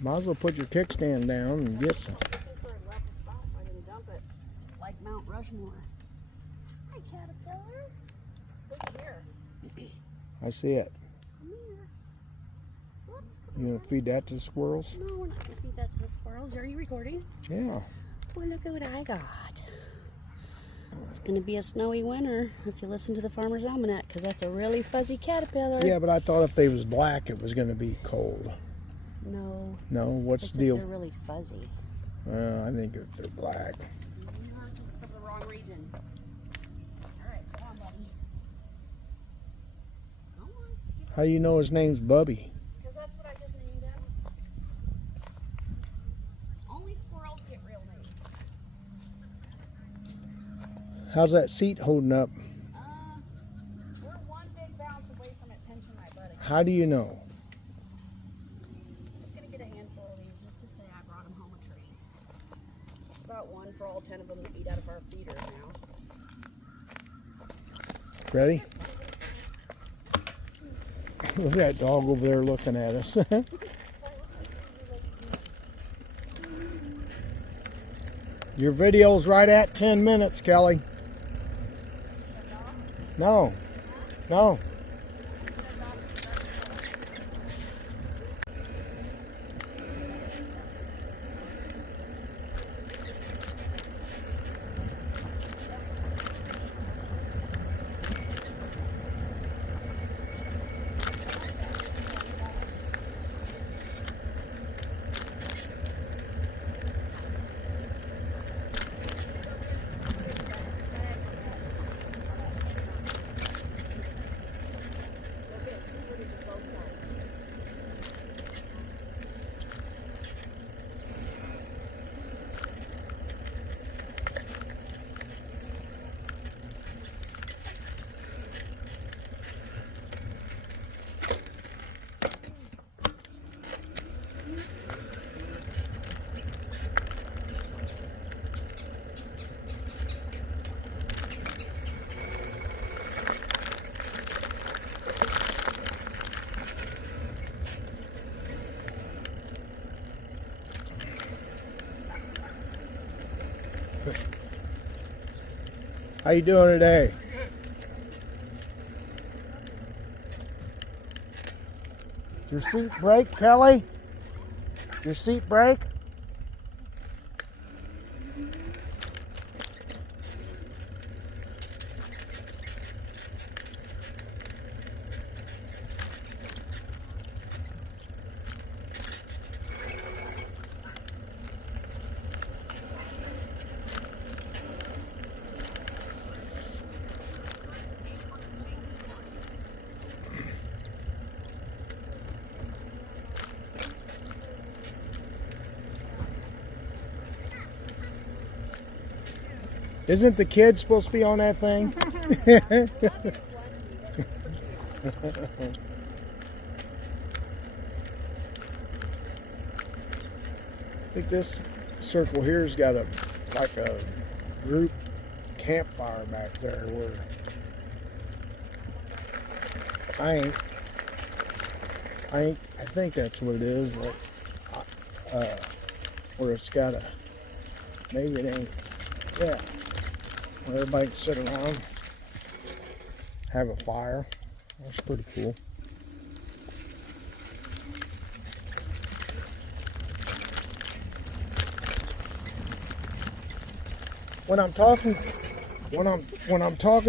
Might as well put your kickstand down and get some. I was looking for a level spot so I didn't dump it like Mount Rushmore. Hi, caterpillar. Look here. I see it. Come here. Whoops, You gonna feed that to the squirrels? No, we're not going to feed that to the squirrels. Are you recording? Yeah. Well, look at what I got. It's going to be a snowy winter if you listen to the Farmer's Almanac, because that's a really fuzzy caterpillar. Yeah, but I thought if they was black, it was gonna be cold. No. No, what's It's the deal? They're really fuzzy. I think if they're black. You're just from the wrong region. All right, come on, buddy. Come on. How do you know his name's Bubby? Because that's what I just named him. Only squirrels get real names. How's that seat holding up? We're one big bounce away from it pinching my butt again. How do you know? I'm just going to get a handful of these just to say I brought them home a treat. It's about one for all 10 of them to eat out of our feeders now. Ready? Look at that dog over there looking at us. Your video's right at 10 minutes, Kelly. No. No. How you doing today? Your seat break, Kelly? Your seat break? Isn't the kid supposed to be on that thing? think this circle here's got a like a group campfire back there where I think that's what it is, but where it's got a, maybe it ain't, yeah, where everybody can sit around, have a fire. That's pretty cool. When I'm talking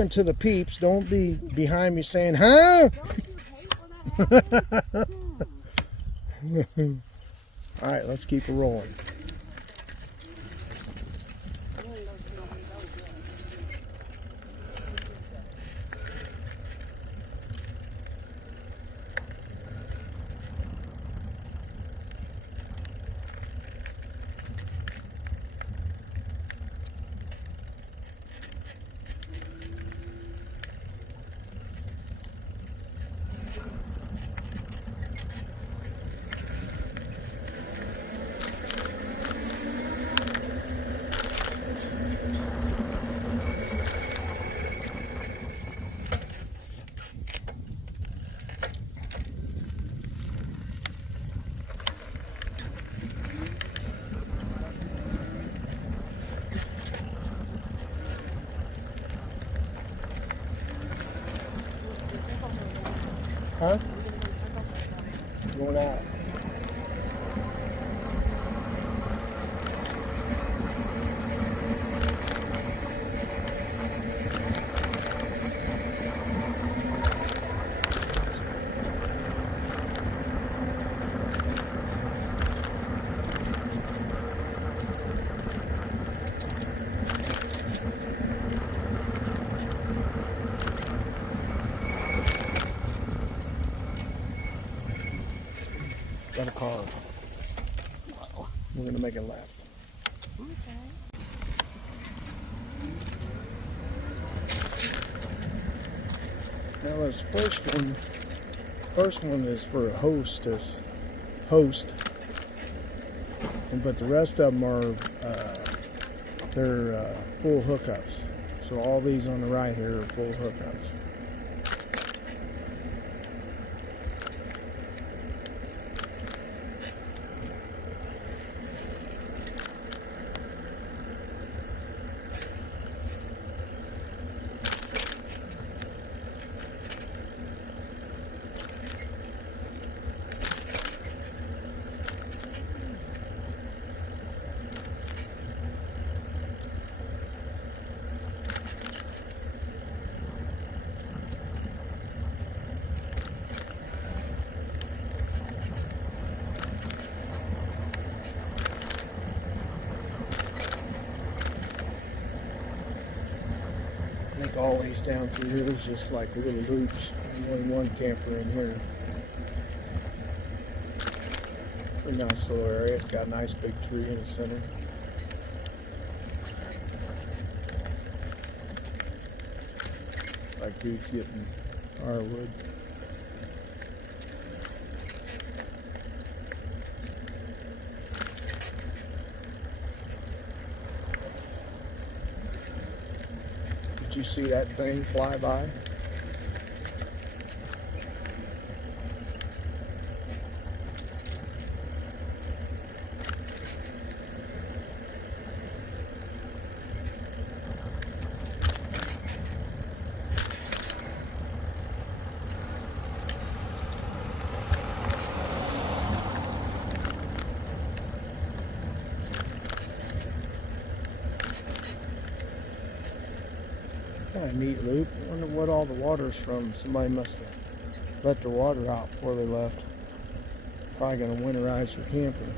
to the peeps, don't be behind me saying, huh? All right, let's keep it rolling. Huh? Going out. Got a car. We're gonna make a left. Okay. Now this first one is for a host, but the rest of them are they're full hookups. So all these on the right here are full hookups. All these down through here is just like little loops. Only one camper in here. Pretty nice little area. It's got a nice big tree in the center. Like dude's getting firewood. Did you see that thing fly by? Kind of neat loop. I wonder what all the water's from. Somebody must have let the water out before they left. Probably going to winterize your camper.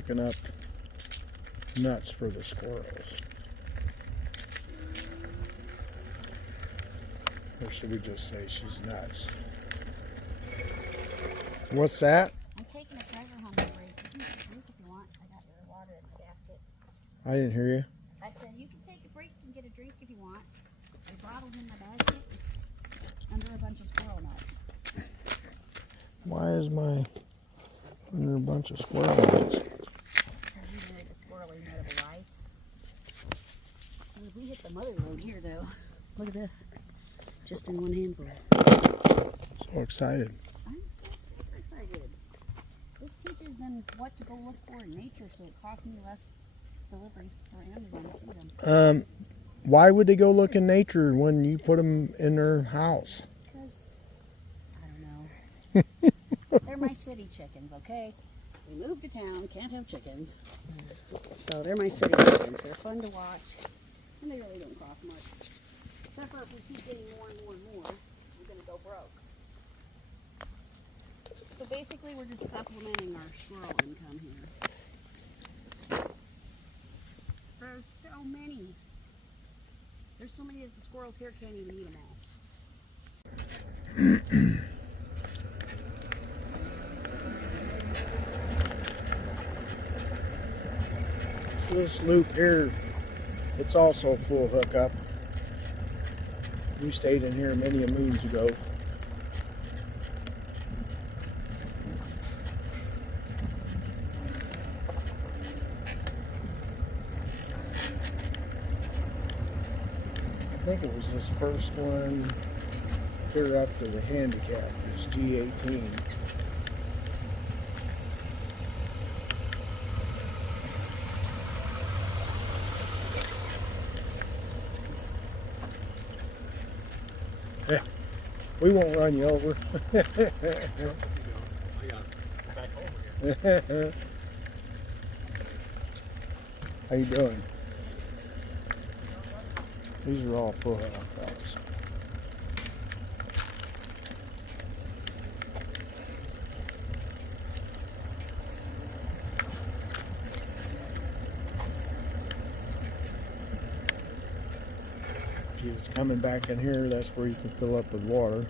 picking up nuts for the squirrels. Or should we just say she's nuts? What's that? I'm taking a treasure hunt break. You can take a drink if you want. I got your water in the basket. I didn't hear you. I said you can take a break and get a drink if you want. The bottle's in my basket under a bunch of squirrel nuts. Why is my under a bunch of squirrel nuts? Because you married a squirrely nut of a life. We hit the mother load here though. Look at this. Just in one handful. So excited. I'm super excited. This teaches them what to go look for in nature, so it costs me less deliveries for Amazon to feed them. Why would they go look in nature when you put them in their house? Because, I don't know. They're my city chickens, okay? We moved to town, can't have chickens. So they're my city chickens. They're fun to watch, and they really don't cost much. Except for if we keep getting more and more and more, we're going to go broke. So basically, we're just supplementing our squirrel income here. There's so many. There's so many that the squirrels here can't even eat them all. So this loop here, it's also full hookup. We stayed in here many moons ago. I think it was this first one clear up to the handicap. It was G18. We won't run you over. How you doing? These are all full dogs. If it's coming back in here, that's where you can fill up with water.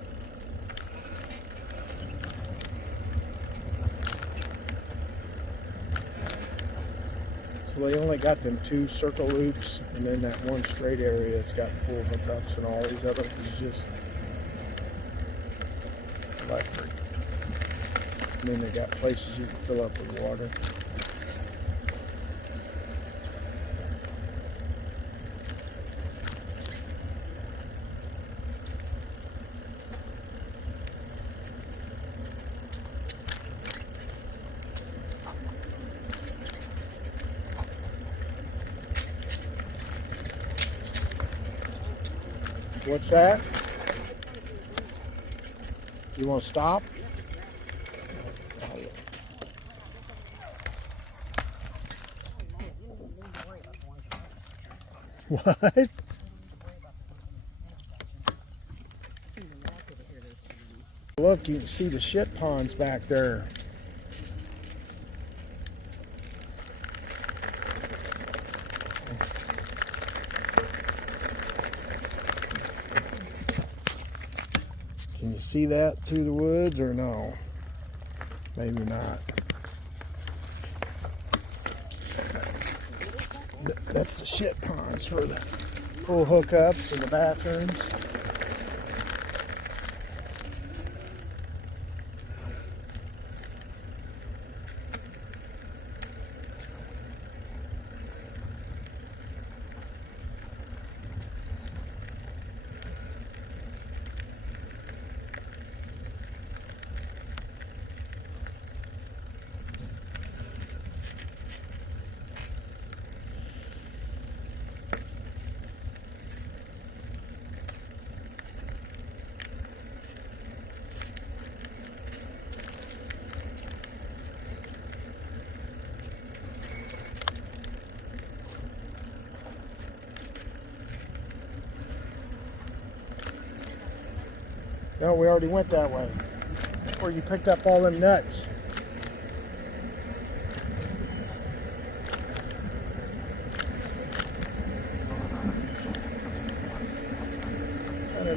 So they only got them 2 circle loops, and then that one straight area that's got full hookups, and all these others is just electric. And then they got places you can fill up with water. What's that? You want to stop? What? Look, you can see the shit ponds back there. Can you see that through the woods or no? Maybe not. That's the shit ponds for the full hookups and the bathrooms. No, we already went that way. That's where you picked up all them nuts.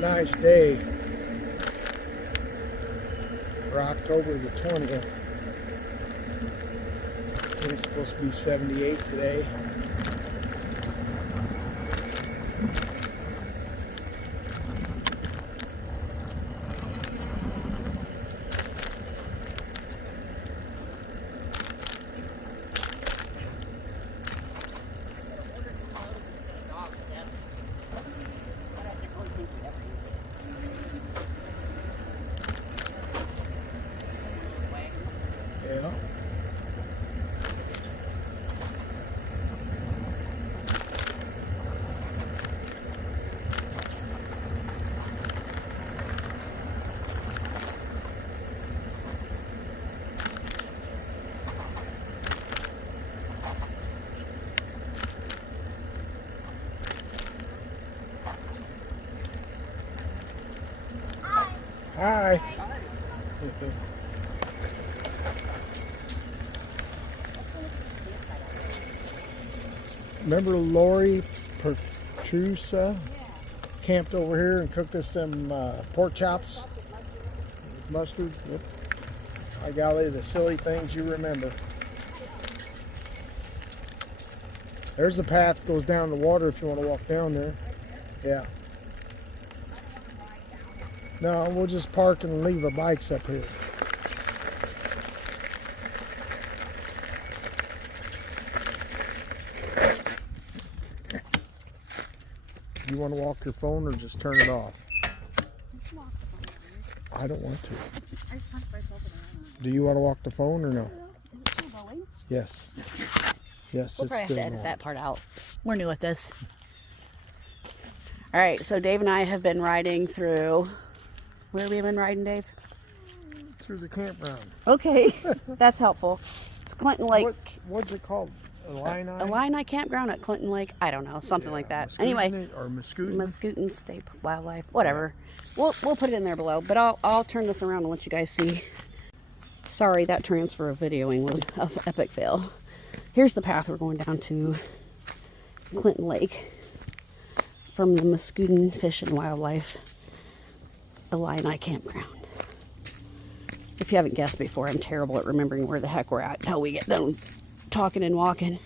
nice day for October the 20th. I think it's supposed to be 78 today. Yeah. Hi. Remember Lori Pertrusa camped over here and cooked us some pork chops with mustard? Yep. By golly, the silly things you remember. There's a path that goes down the water if you want to walk down there. Yeah. No, we'll just park and leave the bikes up here. You want to walk your phone or just turn it off? I don't want to. Do you want to walk the phone or no? Is it still going? Yes. Yes, We'll it's probably have still to edit going. that part out. We're new at this. All right, so Dave and I have been riding through. Where have we been riding, Dave? Through the campground. Okay, that's helpful. It's Clinton Lake. What's it called? Illini? Illini Campground at Clinton Lake. I don't know, something like that. Anyway, Or Muscootin? Muscootin State Wildlife, whatever. We'll put it in there below, but I'll turn this around and let you guys see. Sorry, that transfer of videoing was an epic fail. Here's the path we're going down to Clinton Lake from the Muscootin Fish and Wildlife Illini Campground. If you haven't guessed before, I'm terrible at remembering where the heck we're at until we get done talking and walking.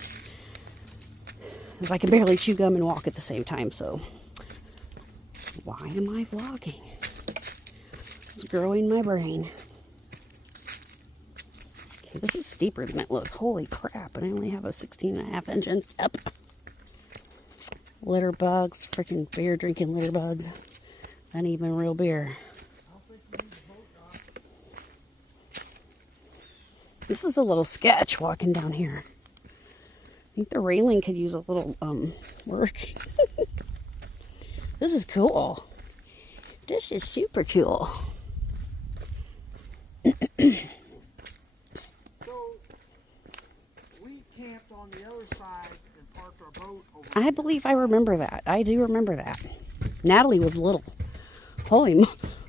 Because I can barely chew gum and walk at the same time, so why am I vlogging? It's growing my brain. Okay, this is steeper than it looks. Holy crap, and I only have a 16.5 inch step. Litter bugs, freaking beer drinking litter bugs. Not even real beer. This is a little sketch walking down here. I think the railing could use a little work. This is cool. This is super cool. So, we camped on the other side and parked our boat over I believe I remember that. I do remember that. Natalie was little. Holy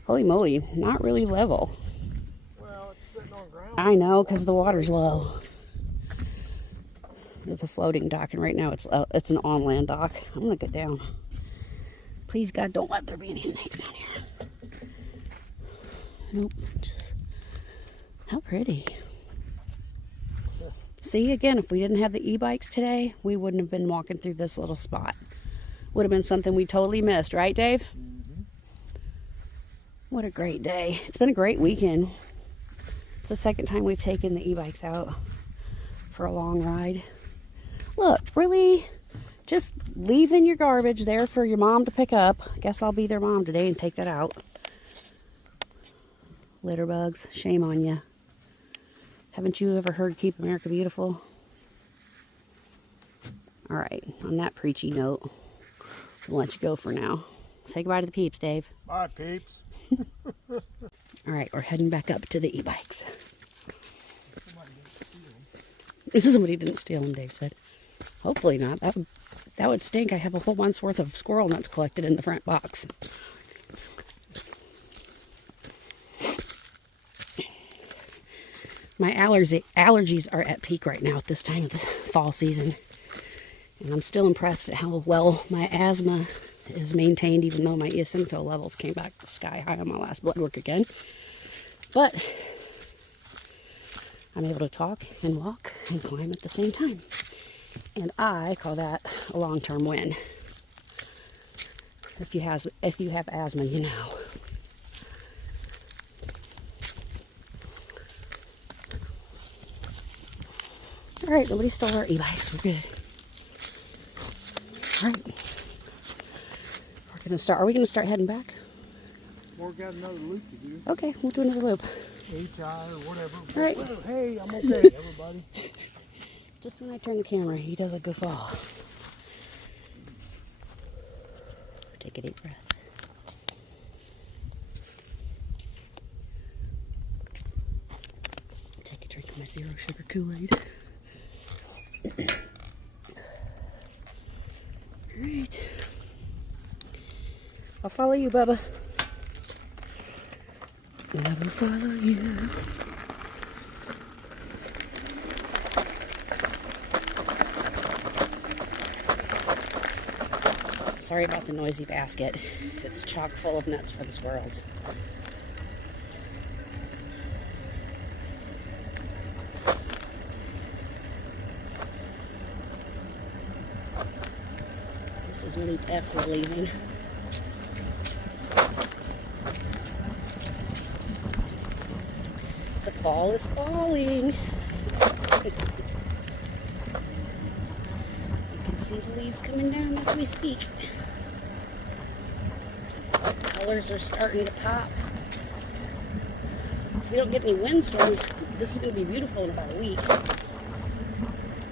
moly, not really level. Well, it's sitting on ground. I know, because the water's low. It's a floating dock, and right now it's an on-land dock. I'm going to go down. Please, God, don't let there be any snakes down here. Nope. Just, how pretty. See, again, if we didn't have the e-bikes today, we wouldn't have been walking through this little spot. Would have been something we totally missed, right, Dave? Mm-hmm. What a great day. It's been a great weekend. It's the second time we've taken the e-bikes out for a long ride. Look, really, just leaving your garbage there for your mom to pick up. I guess I'll be their mom today and take that out. Litter bugs, shame on you. Haven't you ever heard Keep America Beautiful? All right, on that preachy note, I'll let you go for now. Say goodbye to the peeps, Dave. Bye, peeps. All right, we're heading back up to the e-bikes. Somebody didn't steal them, Dave said. Hopefully not. That would stink. I have a whole month's worth of squirrel nuts collected in the front box. My allergies are at peak right now at this time of the fall season. And I'm still impressed at how well my asthma is maintained, even though my eosinophil levels came back sky high on my last blood work again. But I'm able to talk and walk and climb at the same time. And I call that a long-term win. If you have asthma, you know. All right, nobody stole our e-bikes. We're good. All right. We're gonna start. Are we gonna start heading back? We've got another loop to do. Okay, we'll do another loop. HI or whatever. All right. Well, hey, I'm okay, everybody. Just when I turn the camera, he does a good fall. Take a deep breath. Take a drink of my zero sugar Kool-Aid. Alright. I'll follow you, Bubba. I will follow you. Sorry about the noisy basket. It's chock full of nuts for the squirrels. This is Loop F we're leaving. The fall is falling. You can see the leaves coming down as we speak. Colors are starting to pop. If we don't get any windstorms, this is going to be beautiful in about a week.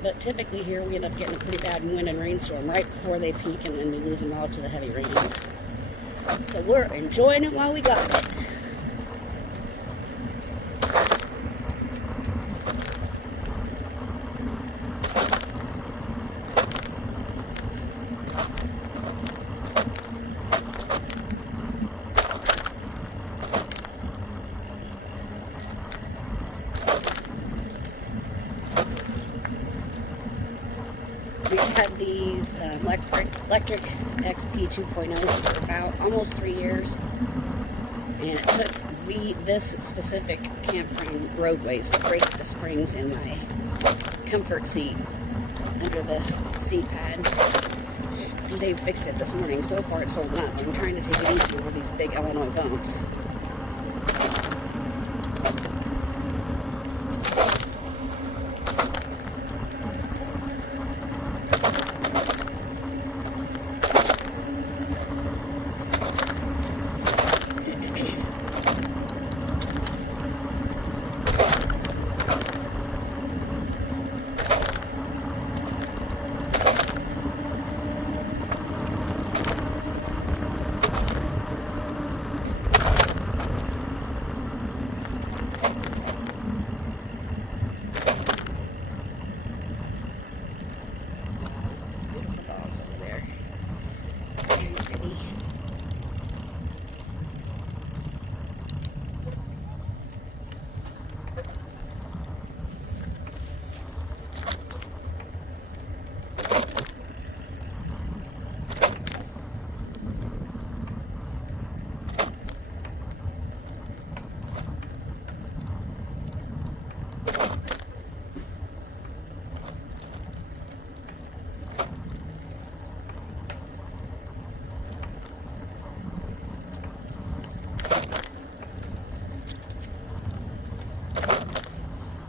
But typically here we end up getting a pretty bad wind and rainstorm right before they peak, and then we lose them all to the heavy rains. So we're enjoying it while we got it. We've had these Lectric XP 2.0s for about almost 3 years, and it took this specific campground roadways to break the springs in my comfort seat under the seat pad. And Dave fixed it this morning. So far it's holding up. I'm trying to take it easy with these big Illinois bumps.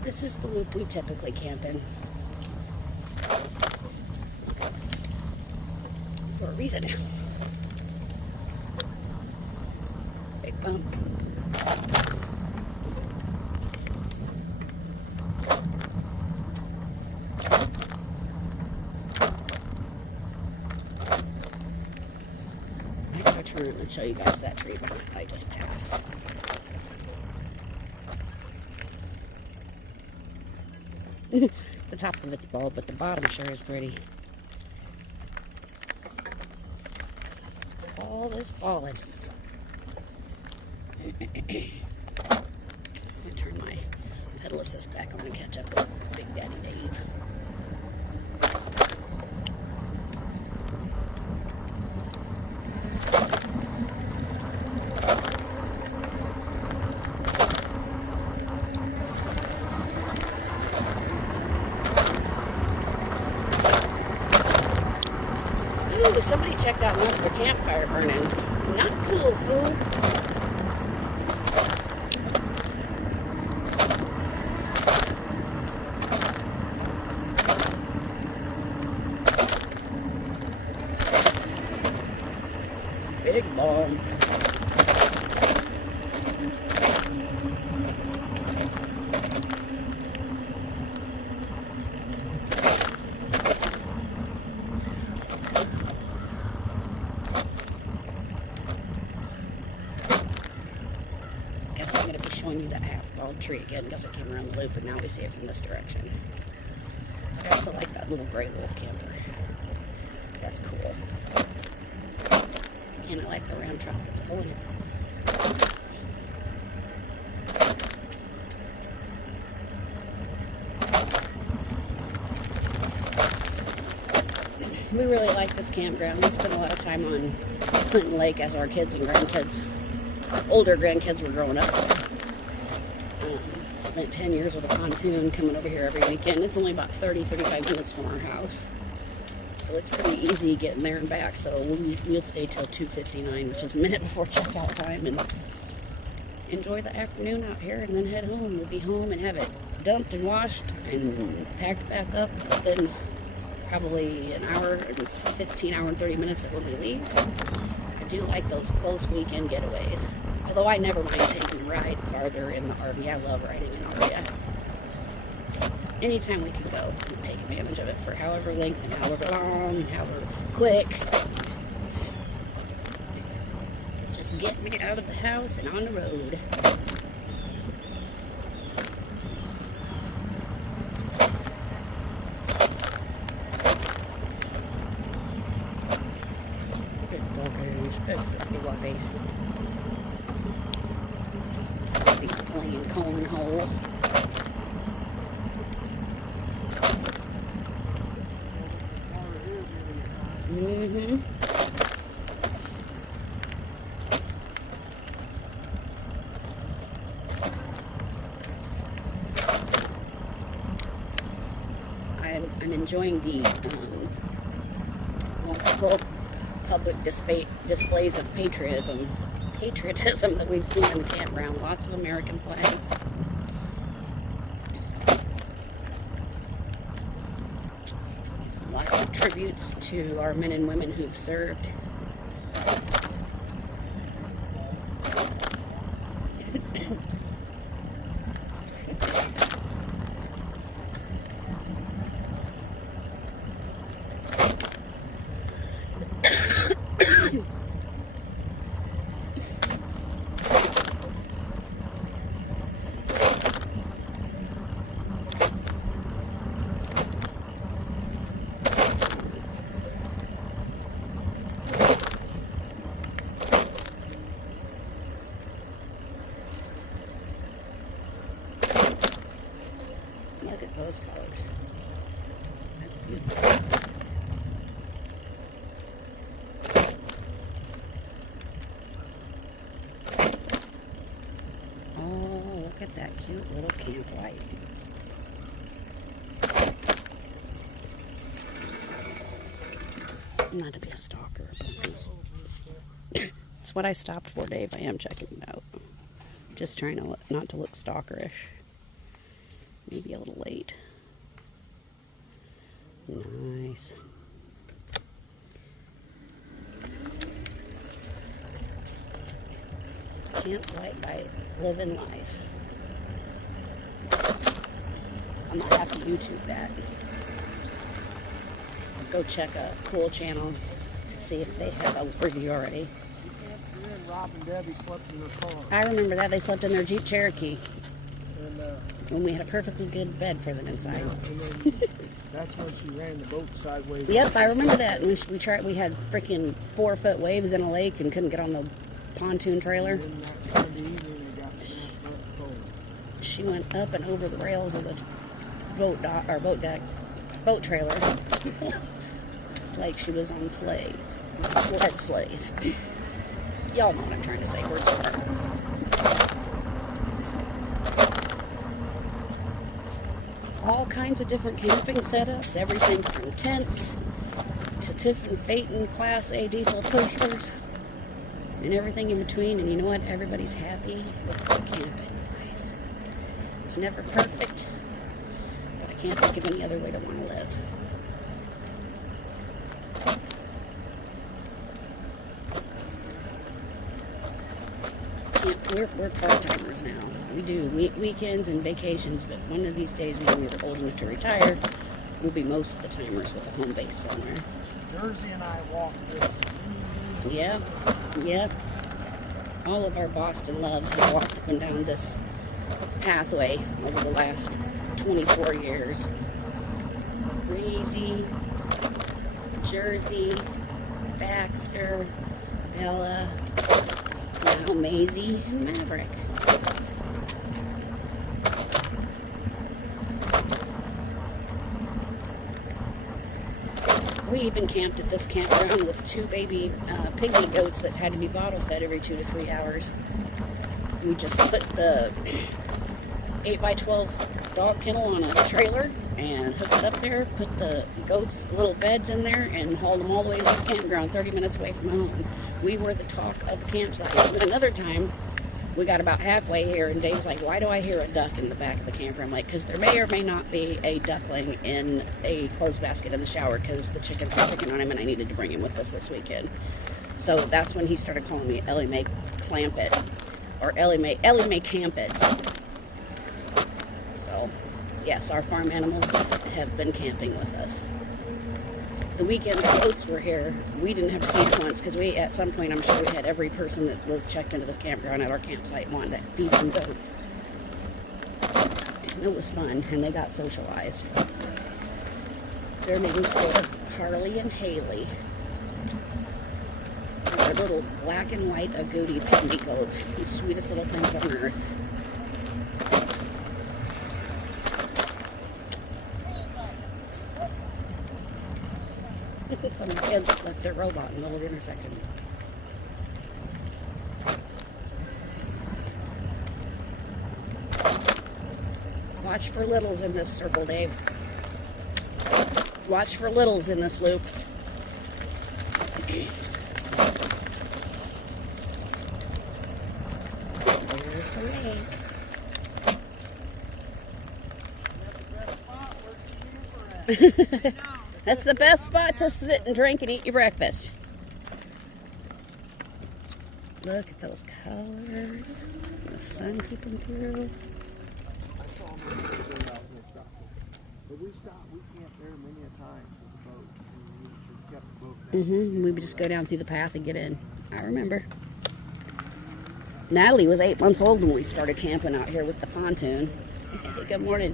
This is the loop we typically camp in. For a reason. Big bump. I'm going to turn and show you guys that tree behind I just passed. The top of it's bald, but the bottom sure is pretty. Fall is falling. I'm going to turn my pedal assist back on and catch up with Big Daddy Dave. Ooh, somebody checked out enough of a campfire burning. Not cool, fool. Big bomb. Guess I'm going to be showing you that half-bald tree again because it came around the loop and now we see it from this direction. I also like that little gray wolf camper. That's cool. And I like the ram trap that's pulling it. We really like this campground. We spent a lot of time on Clinton Lake as our kids and grandkids, older grandkids were growing up. Spent 10 years with a pontoon coming over here every weekend. It's only about 30-35 minutes from our house. So it's pretty easy getting there and back. So we'll stay till 2:59, which is a minute before checkout time, and enjoy the afternoon out here and then head home. We'll be home and have it dumped and washed and packed back up within probably an hour and 15 hour and 30 minutes of when we leave. I do like those close weekend getaways. Although I never mind taking a ride farther in the RV. I love riding in RV. Anytime we can go, we take advantage of it for however length and however long and however quick. Just get me out of the house and on the road. Big fluffy wuffies. Somebody's playing cornhole. Mm-hmm. I'm enjoying the multiple public displays of patriotism that we've seen in the campground. Lots of American flags. Lots of tributes to our men and women who've served. Look at those colors. That's beautiful. Oh, look at that cute little camp light. Not to be a stalker, but that's what I stopped for, Dave. I am checking it out. Just trying to not to look stalkerish. Maybe a little late. Nice. Can't fight by living life. I'm gonna have to YouTube that. I'll go check a cool channel to see if they have a review already. Rob and Debbie slept in their car. I remember that. They slept in their Jeep Cherokee. And, when we had a perfectly good bed for them inside. and then that's when she ran the boat sideways. Yep, I remember that. We tried. We had freaking 4-foot waves in a lake and couldn't get on the pontoon trailer. And then that Sunday evening, they got cold. She went up and over the rails of the boat trailer, like she was on sled sleighs. Y'all know what I'm trying to say. Words apart. All kinds of different camping setups, everything from tents to Tiffin Phaeton Class A diesel pushers and everything in between. And you know what? Everybody's happy with their camping life. It's never perfect, but I can't think of any other way to want to live. We're part-timers now. We do weekends and vacations, but one of these days when we're old enough to retire, we'll be most of the timers with a home base somewhere. Jersey and I walked this. Yep. All of our Boston loves have walked up and down this pathway over the last 24 years. Mayzie, Jersey, Baxter, Bella, now Mayzie and Maverick. We even camped at this campground with 2 baby pygmy goats that had to be bottle fed every 2 to 3 hours. We just put the 8x12 dog kennel on a trailer and hooked it up there, put the goats' little beds in there, and hauled them all the way to this campground 30 minutes away from home. We were the talk of the campsite. And another time, we got about halfway here, and Dave's like, why do I hear a duck in the back of the camper? I'm like, because there may or may not be a duckling in a clothes basket in the shower, because the chickens were picking on him, and I needed to bring him with us this weekend. So that's when he started calling me Ellie Mae Clamp It, or Ellie Mae Camp It. So, yes, our farm animals have been camping with us. The weekend the goats were here, we didn't have to feed once, because we, at some point, I'm sure we had every person that was checked into this campground at our campsite wanted to feed them goats. It was fun, and they got socialized. Their names were Harley and Haley. They're little black and white agouti pygmy goats, the sweetest little things on earth. Some of the kids left their robot in the middle of the intersection. Watch for littles in this circle, Dave. Watch for littles in this loop. There's the lake. That's the best spot to sit and drink and eat your breakfast. Look at those colors. The sun peeking through. I saw them when they were out here stopping. But we camped there many a time with the boat. And we kept the boat down. We would just go down through the path and get in. I remember. Natalie was 8 months old when we started camping out here with the pontoon. Hey, good morning.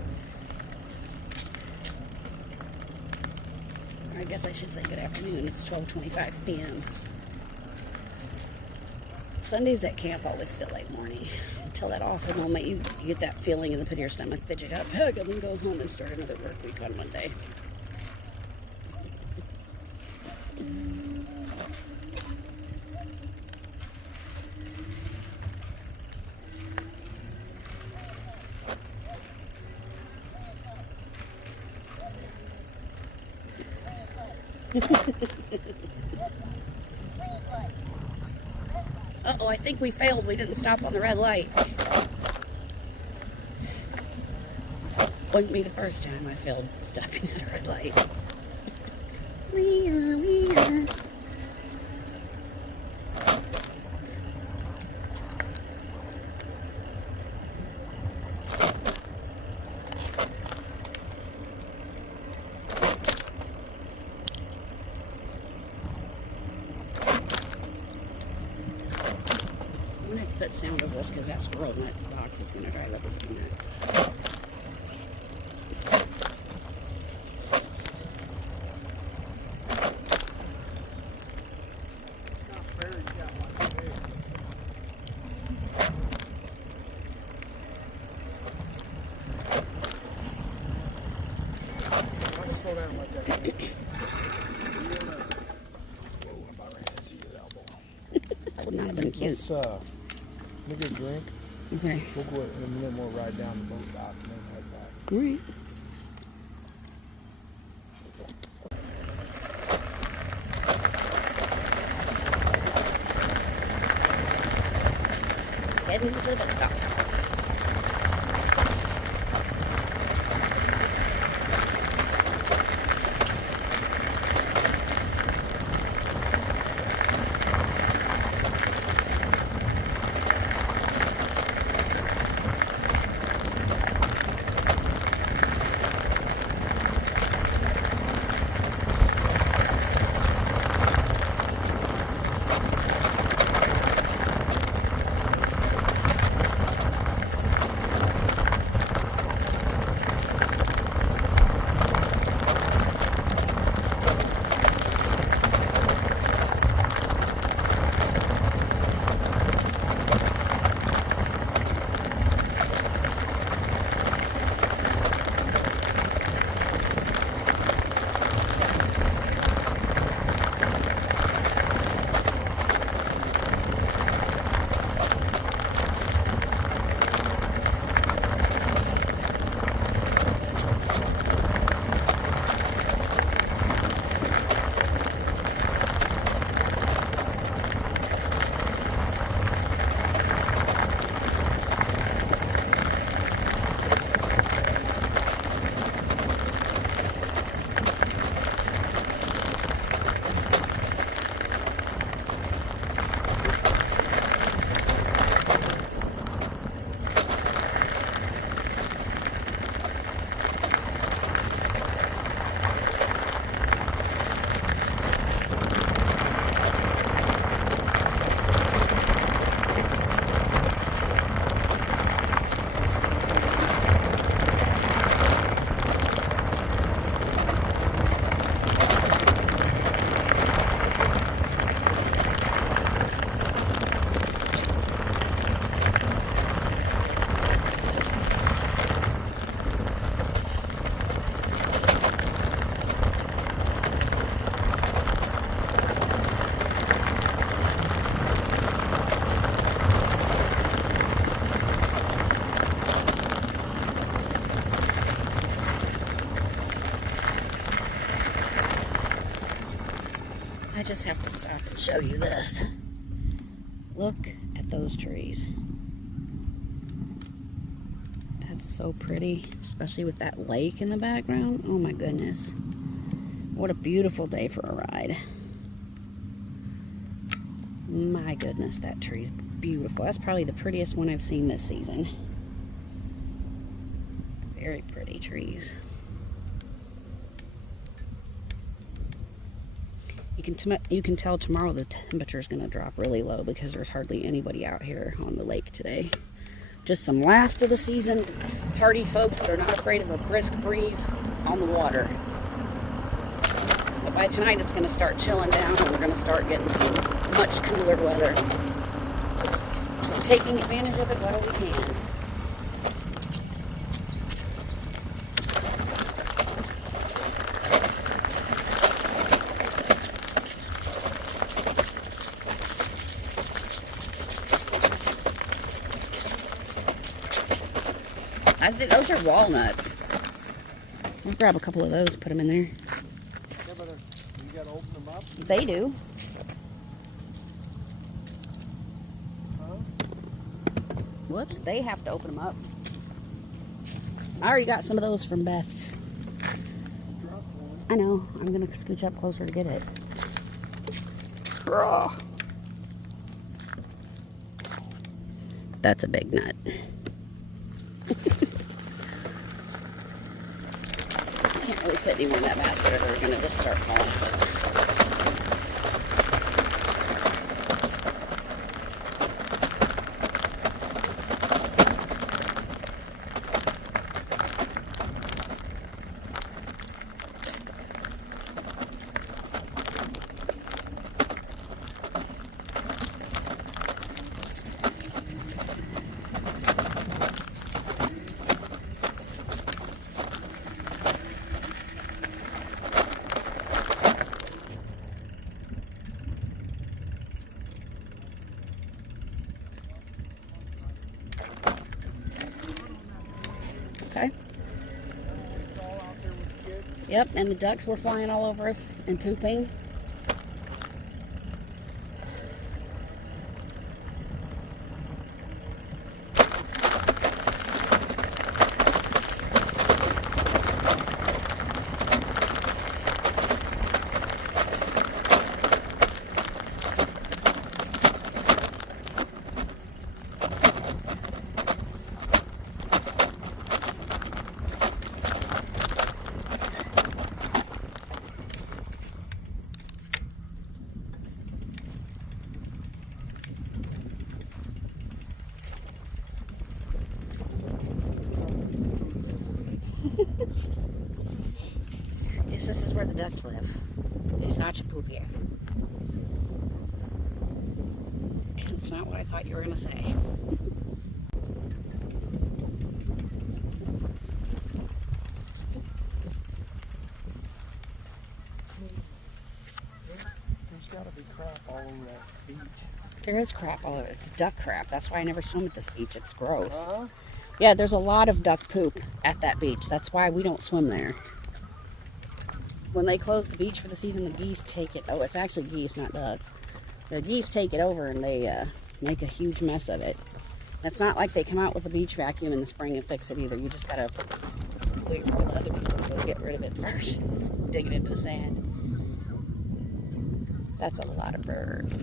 I guess I should say good afternoon. It's 12:25 p.m. Sundays at camp always feel like morning. Until that awful moment, you get that feeling in the pit of your stomach that you got, oh, I'm going to go home and start another work week on Monday. Uh-oh, I think we failed. We didn't stop on the red light. Wouldn't be the first time I failed stopping at a red light. I'm going to put sound over this because that's real nut box is going to drive up with the nuts. Slow down like that. That would not have been cute. Let's make a drink. Okay. We'll go in a minute, we'll ride down the boat dock and then head back. All right. into the dock. I just have to stop and show you this. Look at those trees. That's so pretty, especially with that lake in the background. Oh my goodness. What a beautiful day for a ride. My goodness, that tree's beautiful. That's probably the prettiest one I've seen this season. Very pretty trees. You can tell tomorrow the temperature is going to drop really low because there's hardly anybody out here on the lake today. Just some last of the season hardy folks that are not afraid of a brisk breeze on the water. But by tonight it's going to start chilling down and we're going to start getting some much cooler weather. So taking advantage of it while we can. I think those are walnuts. We'll grab a couple of those, put them in there. Yeah, but you gotta open them up. They do. Huh? Whoops, they have to open them up. I already got some of those from Beth's. Drop one. I know. I'm gonna scooch up closer to get it. Raw. That's a big nut. Can't really fit anywhere in that basket or we're gonna just start falling apart. Okay. Yep, and the ducks were flying all over us and pooping. the ducks live. There's lots of poop here. It's not what I thought you were going to say. There's got to be crap all over that beach. There is crap all over it. It's duck crap. That's why I never swim at this beach. It's gross. Uh-huh. Yeah, there's a lot of duck poop at that beach. That's why we don't swim there. When they close the beach for the season, the geese take it. Oh, it's actually geese, not ducks. The geese take it over and they make a huge mess of it. It's not like they come out with a beach vacuum in the spring and fix it either. You just gotta wait for the other people to go get rid of it first. Dig it into the sand. That's a lot of birds.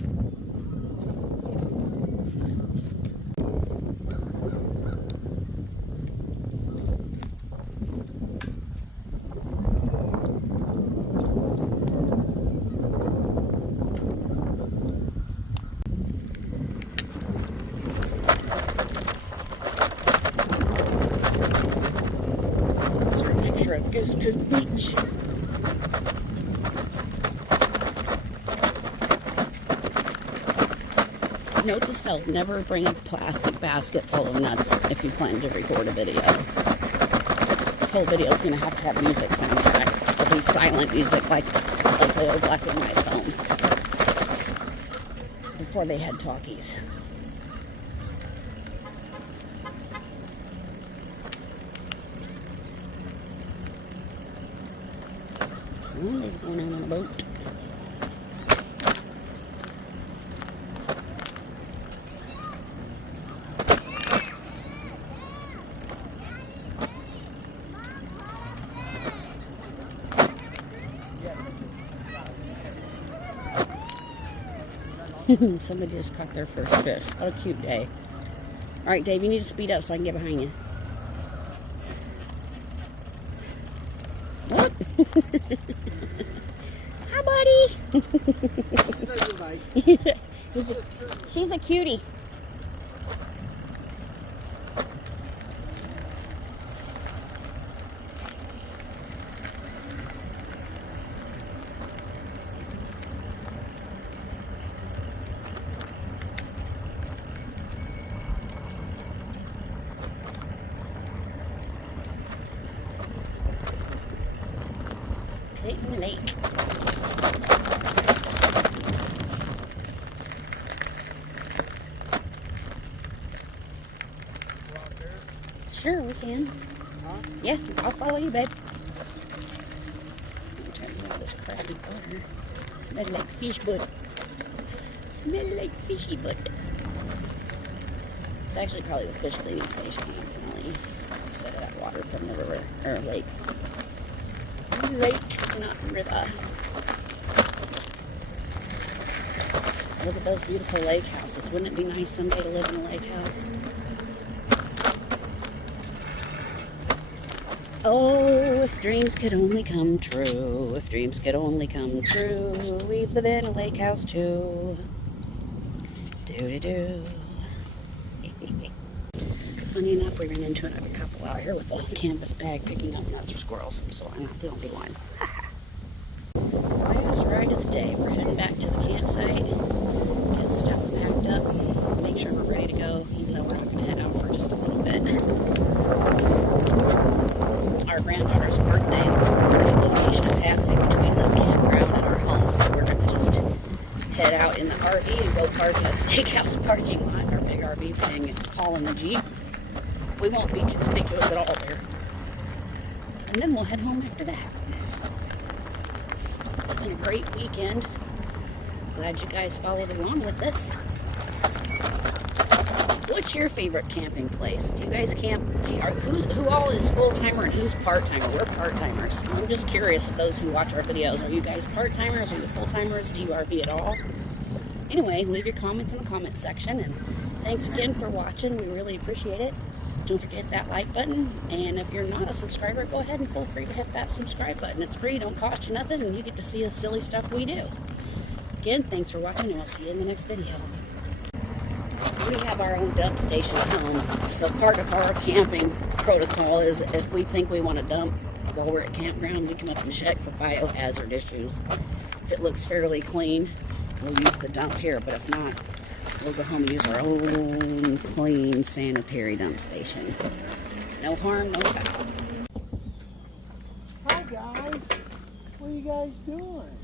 Of Goose Poop Beach. Note to self, never bring a plastic basket full of nuts if you plan to record a video. This whole video is going to have music soundtrack. It'll be silent music like the old black and white films before they had talkies. Somebody's going out on a boat. Somebody just caught their first fish. What a cute day. Alright, Dave, you need to speed up so I can get behind you. What? Hi, buddy. She's a cutie. In the lake. Sure, we can. Huh? Yeah, I'll follow you, babe. I'm trying to get this crabby water. Smell like fish butt. Smell like fishy butt. It's actually probably the fish cleaning station smelly instead of that water from the river or lake. Lake, not river. Look at those beautiful lake houses. Wouldn't it be nice someday to live in a lake house? Oh, if dreams could only come true. If dreams could only come true. We'd live in a lake house too. Do-do-do. Funny enough, we ran into another couple out here with a canvas bag picking up nuts for squirrels, so I'm not the only one. Last ride of the day. We're heading back to the campsite, get stuff packed up, make sure we're ready to go, even though we're not going to head out for just a little bit. Our granddaughter's birthday location is happening between this campground and our home, so we're going to just head out in the RV and go park in a steakhouse parking lot, our big RV thing, hauling the Jeep. We won't be conspicuous at all there. And then we'll head home after that. It's been a great weekend. Glad you guys followed along with us. What's your favorite camping place? Do you guys camp? Who all is full-timer and who's part-timer? We're part-timers. I'm just curious of those who watch our videos. Are you guys part-timers? Are you full-timers? Do you RV at all? Anyway, leave your comments in the comment section. And thanks again for watching. We really appreciate it. Don't forget that like button, and if you're not a subscriber, go ahead and feel free to hit that subscribe button. It's free, don't cost you nothing, and you get to see the silly stuff we do. Again, thanks for watching, and we'll see you in the next video. We have our own dump station at home, so part of our camping protocol is if we think we want to dump while we're at campground, we come up and check for biohazard issues. If it looks fairly clean, we'll use the dump here, but if not, we'll go home and use our own clean sanitary dump station. No harm, no foul. Hi guys, what are you guys doing?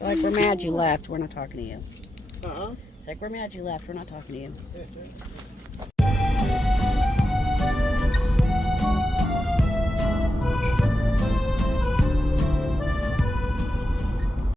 Like we're mad you left, we're not talking to you. Uh-huh. Like we're mad you left, we're not talking to you.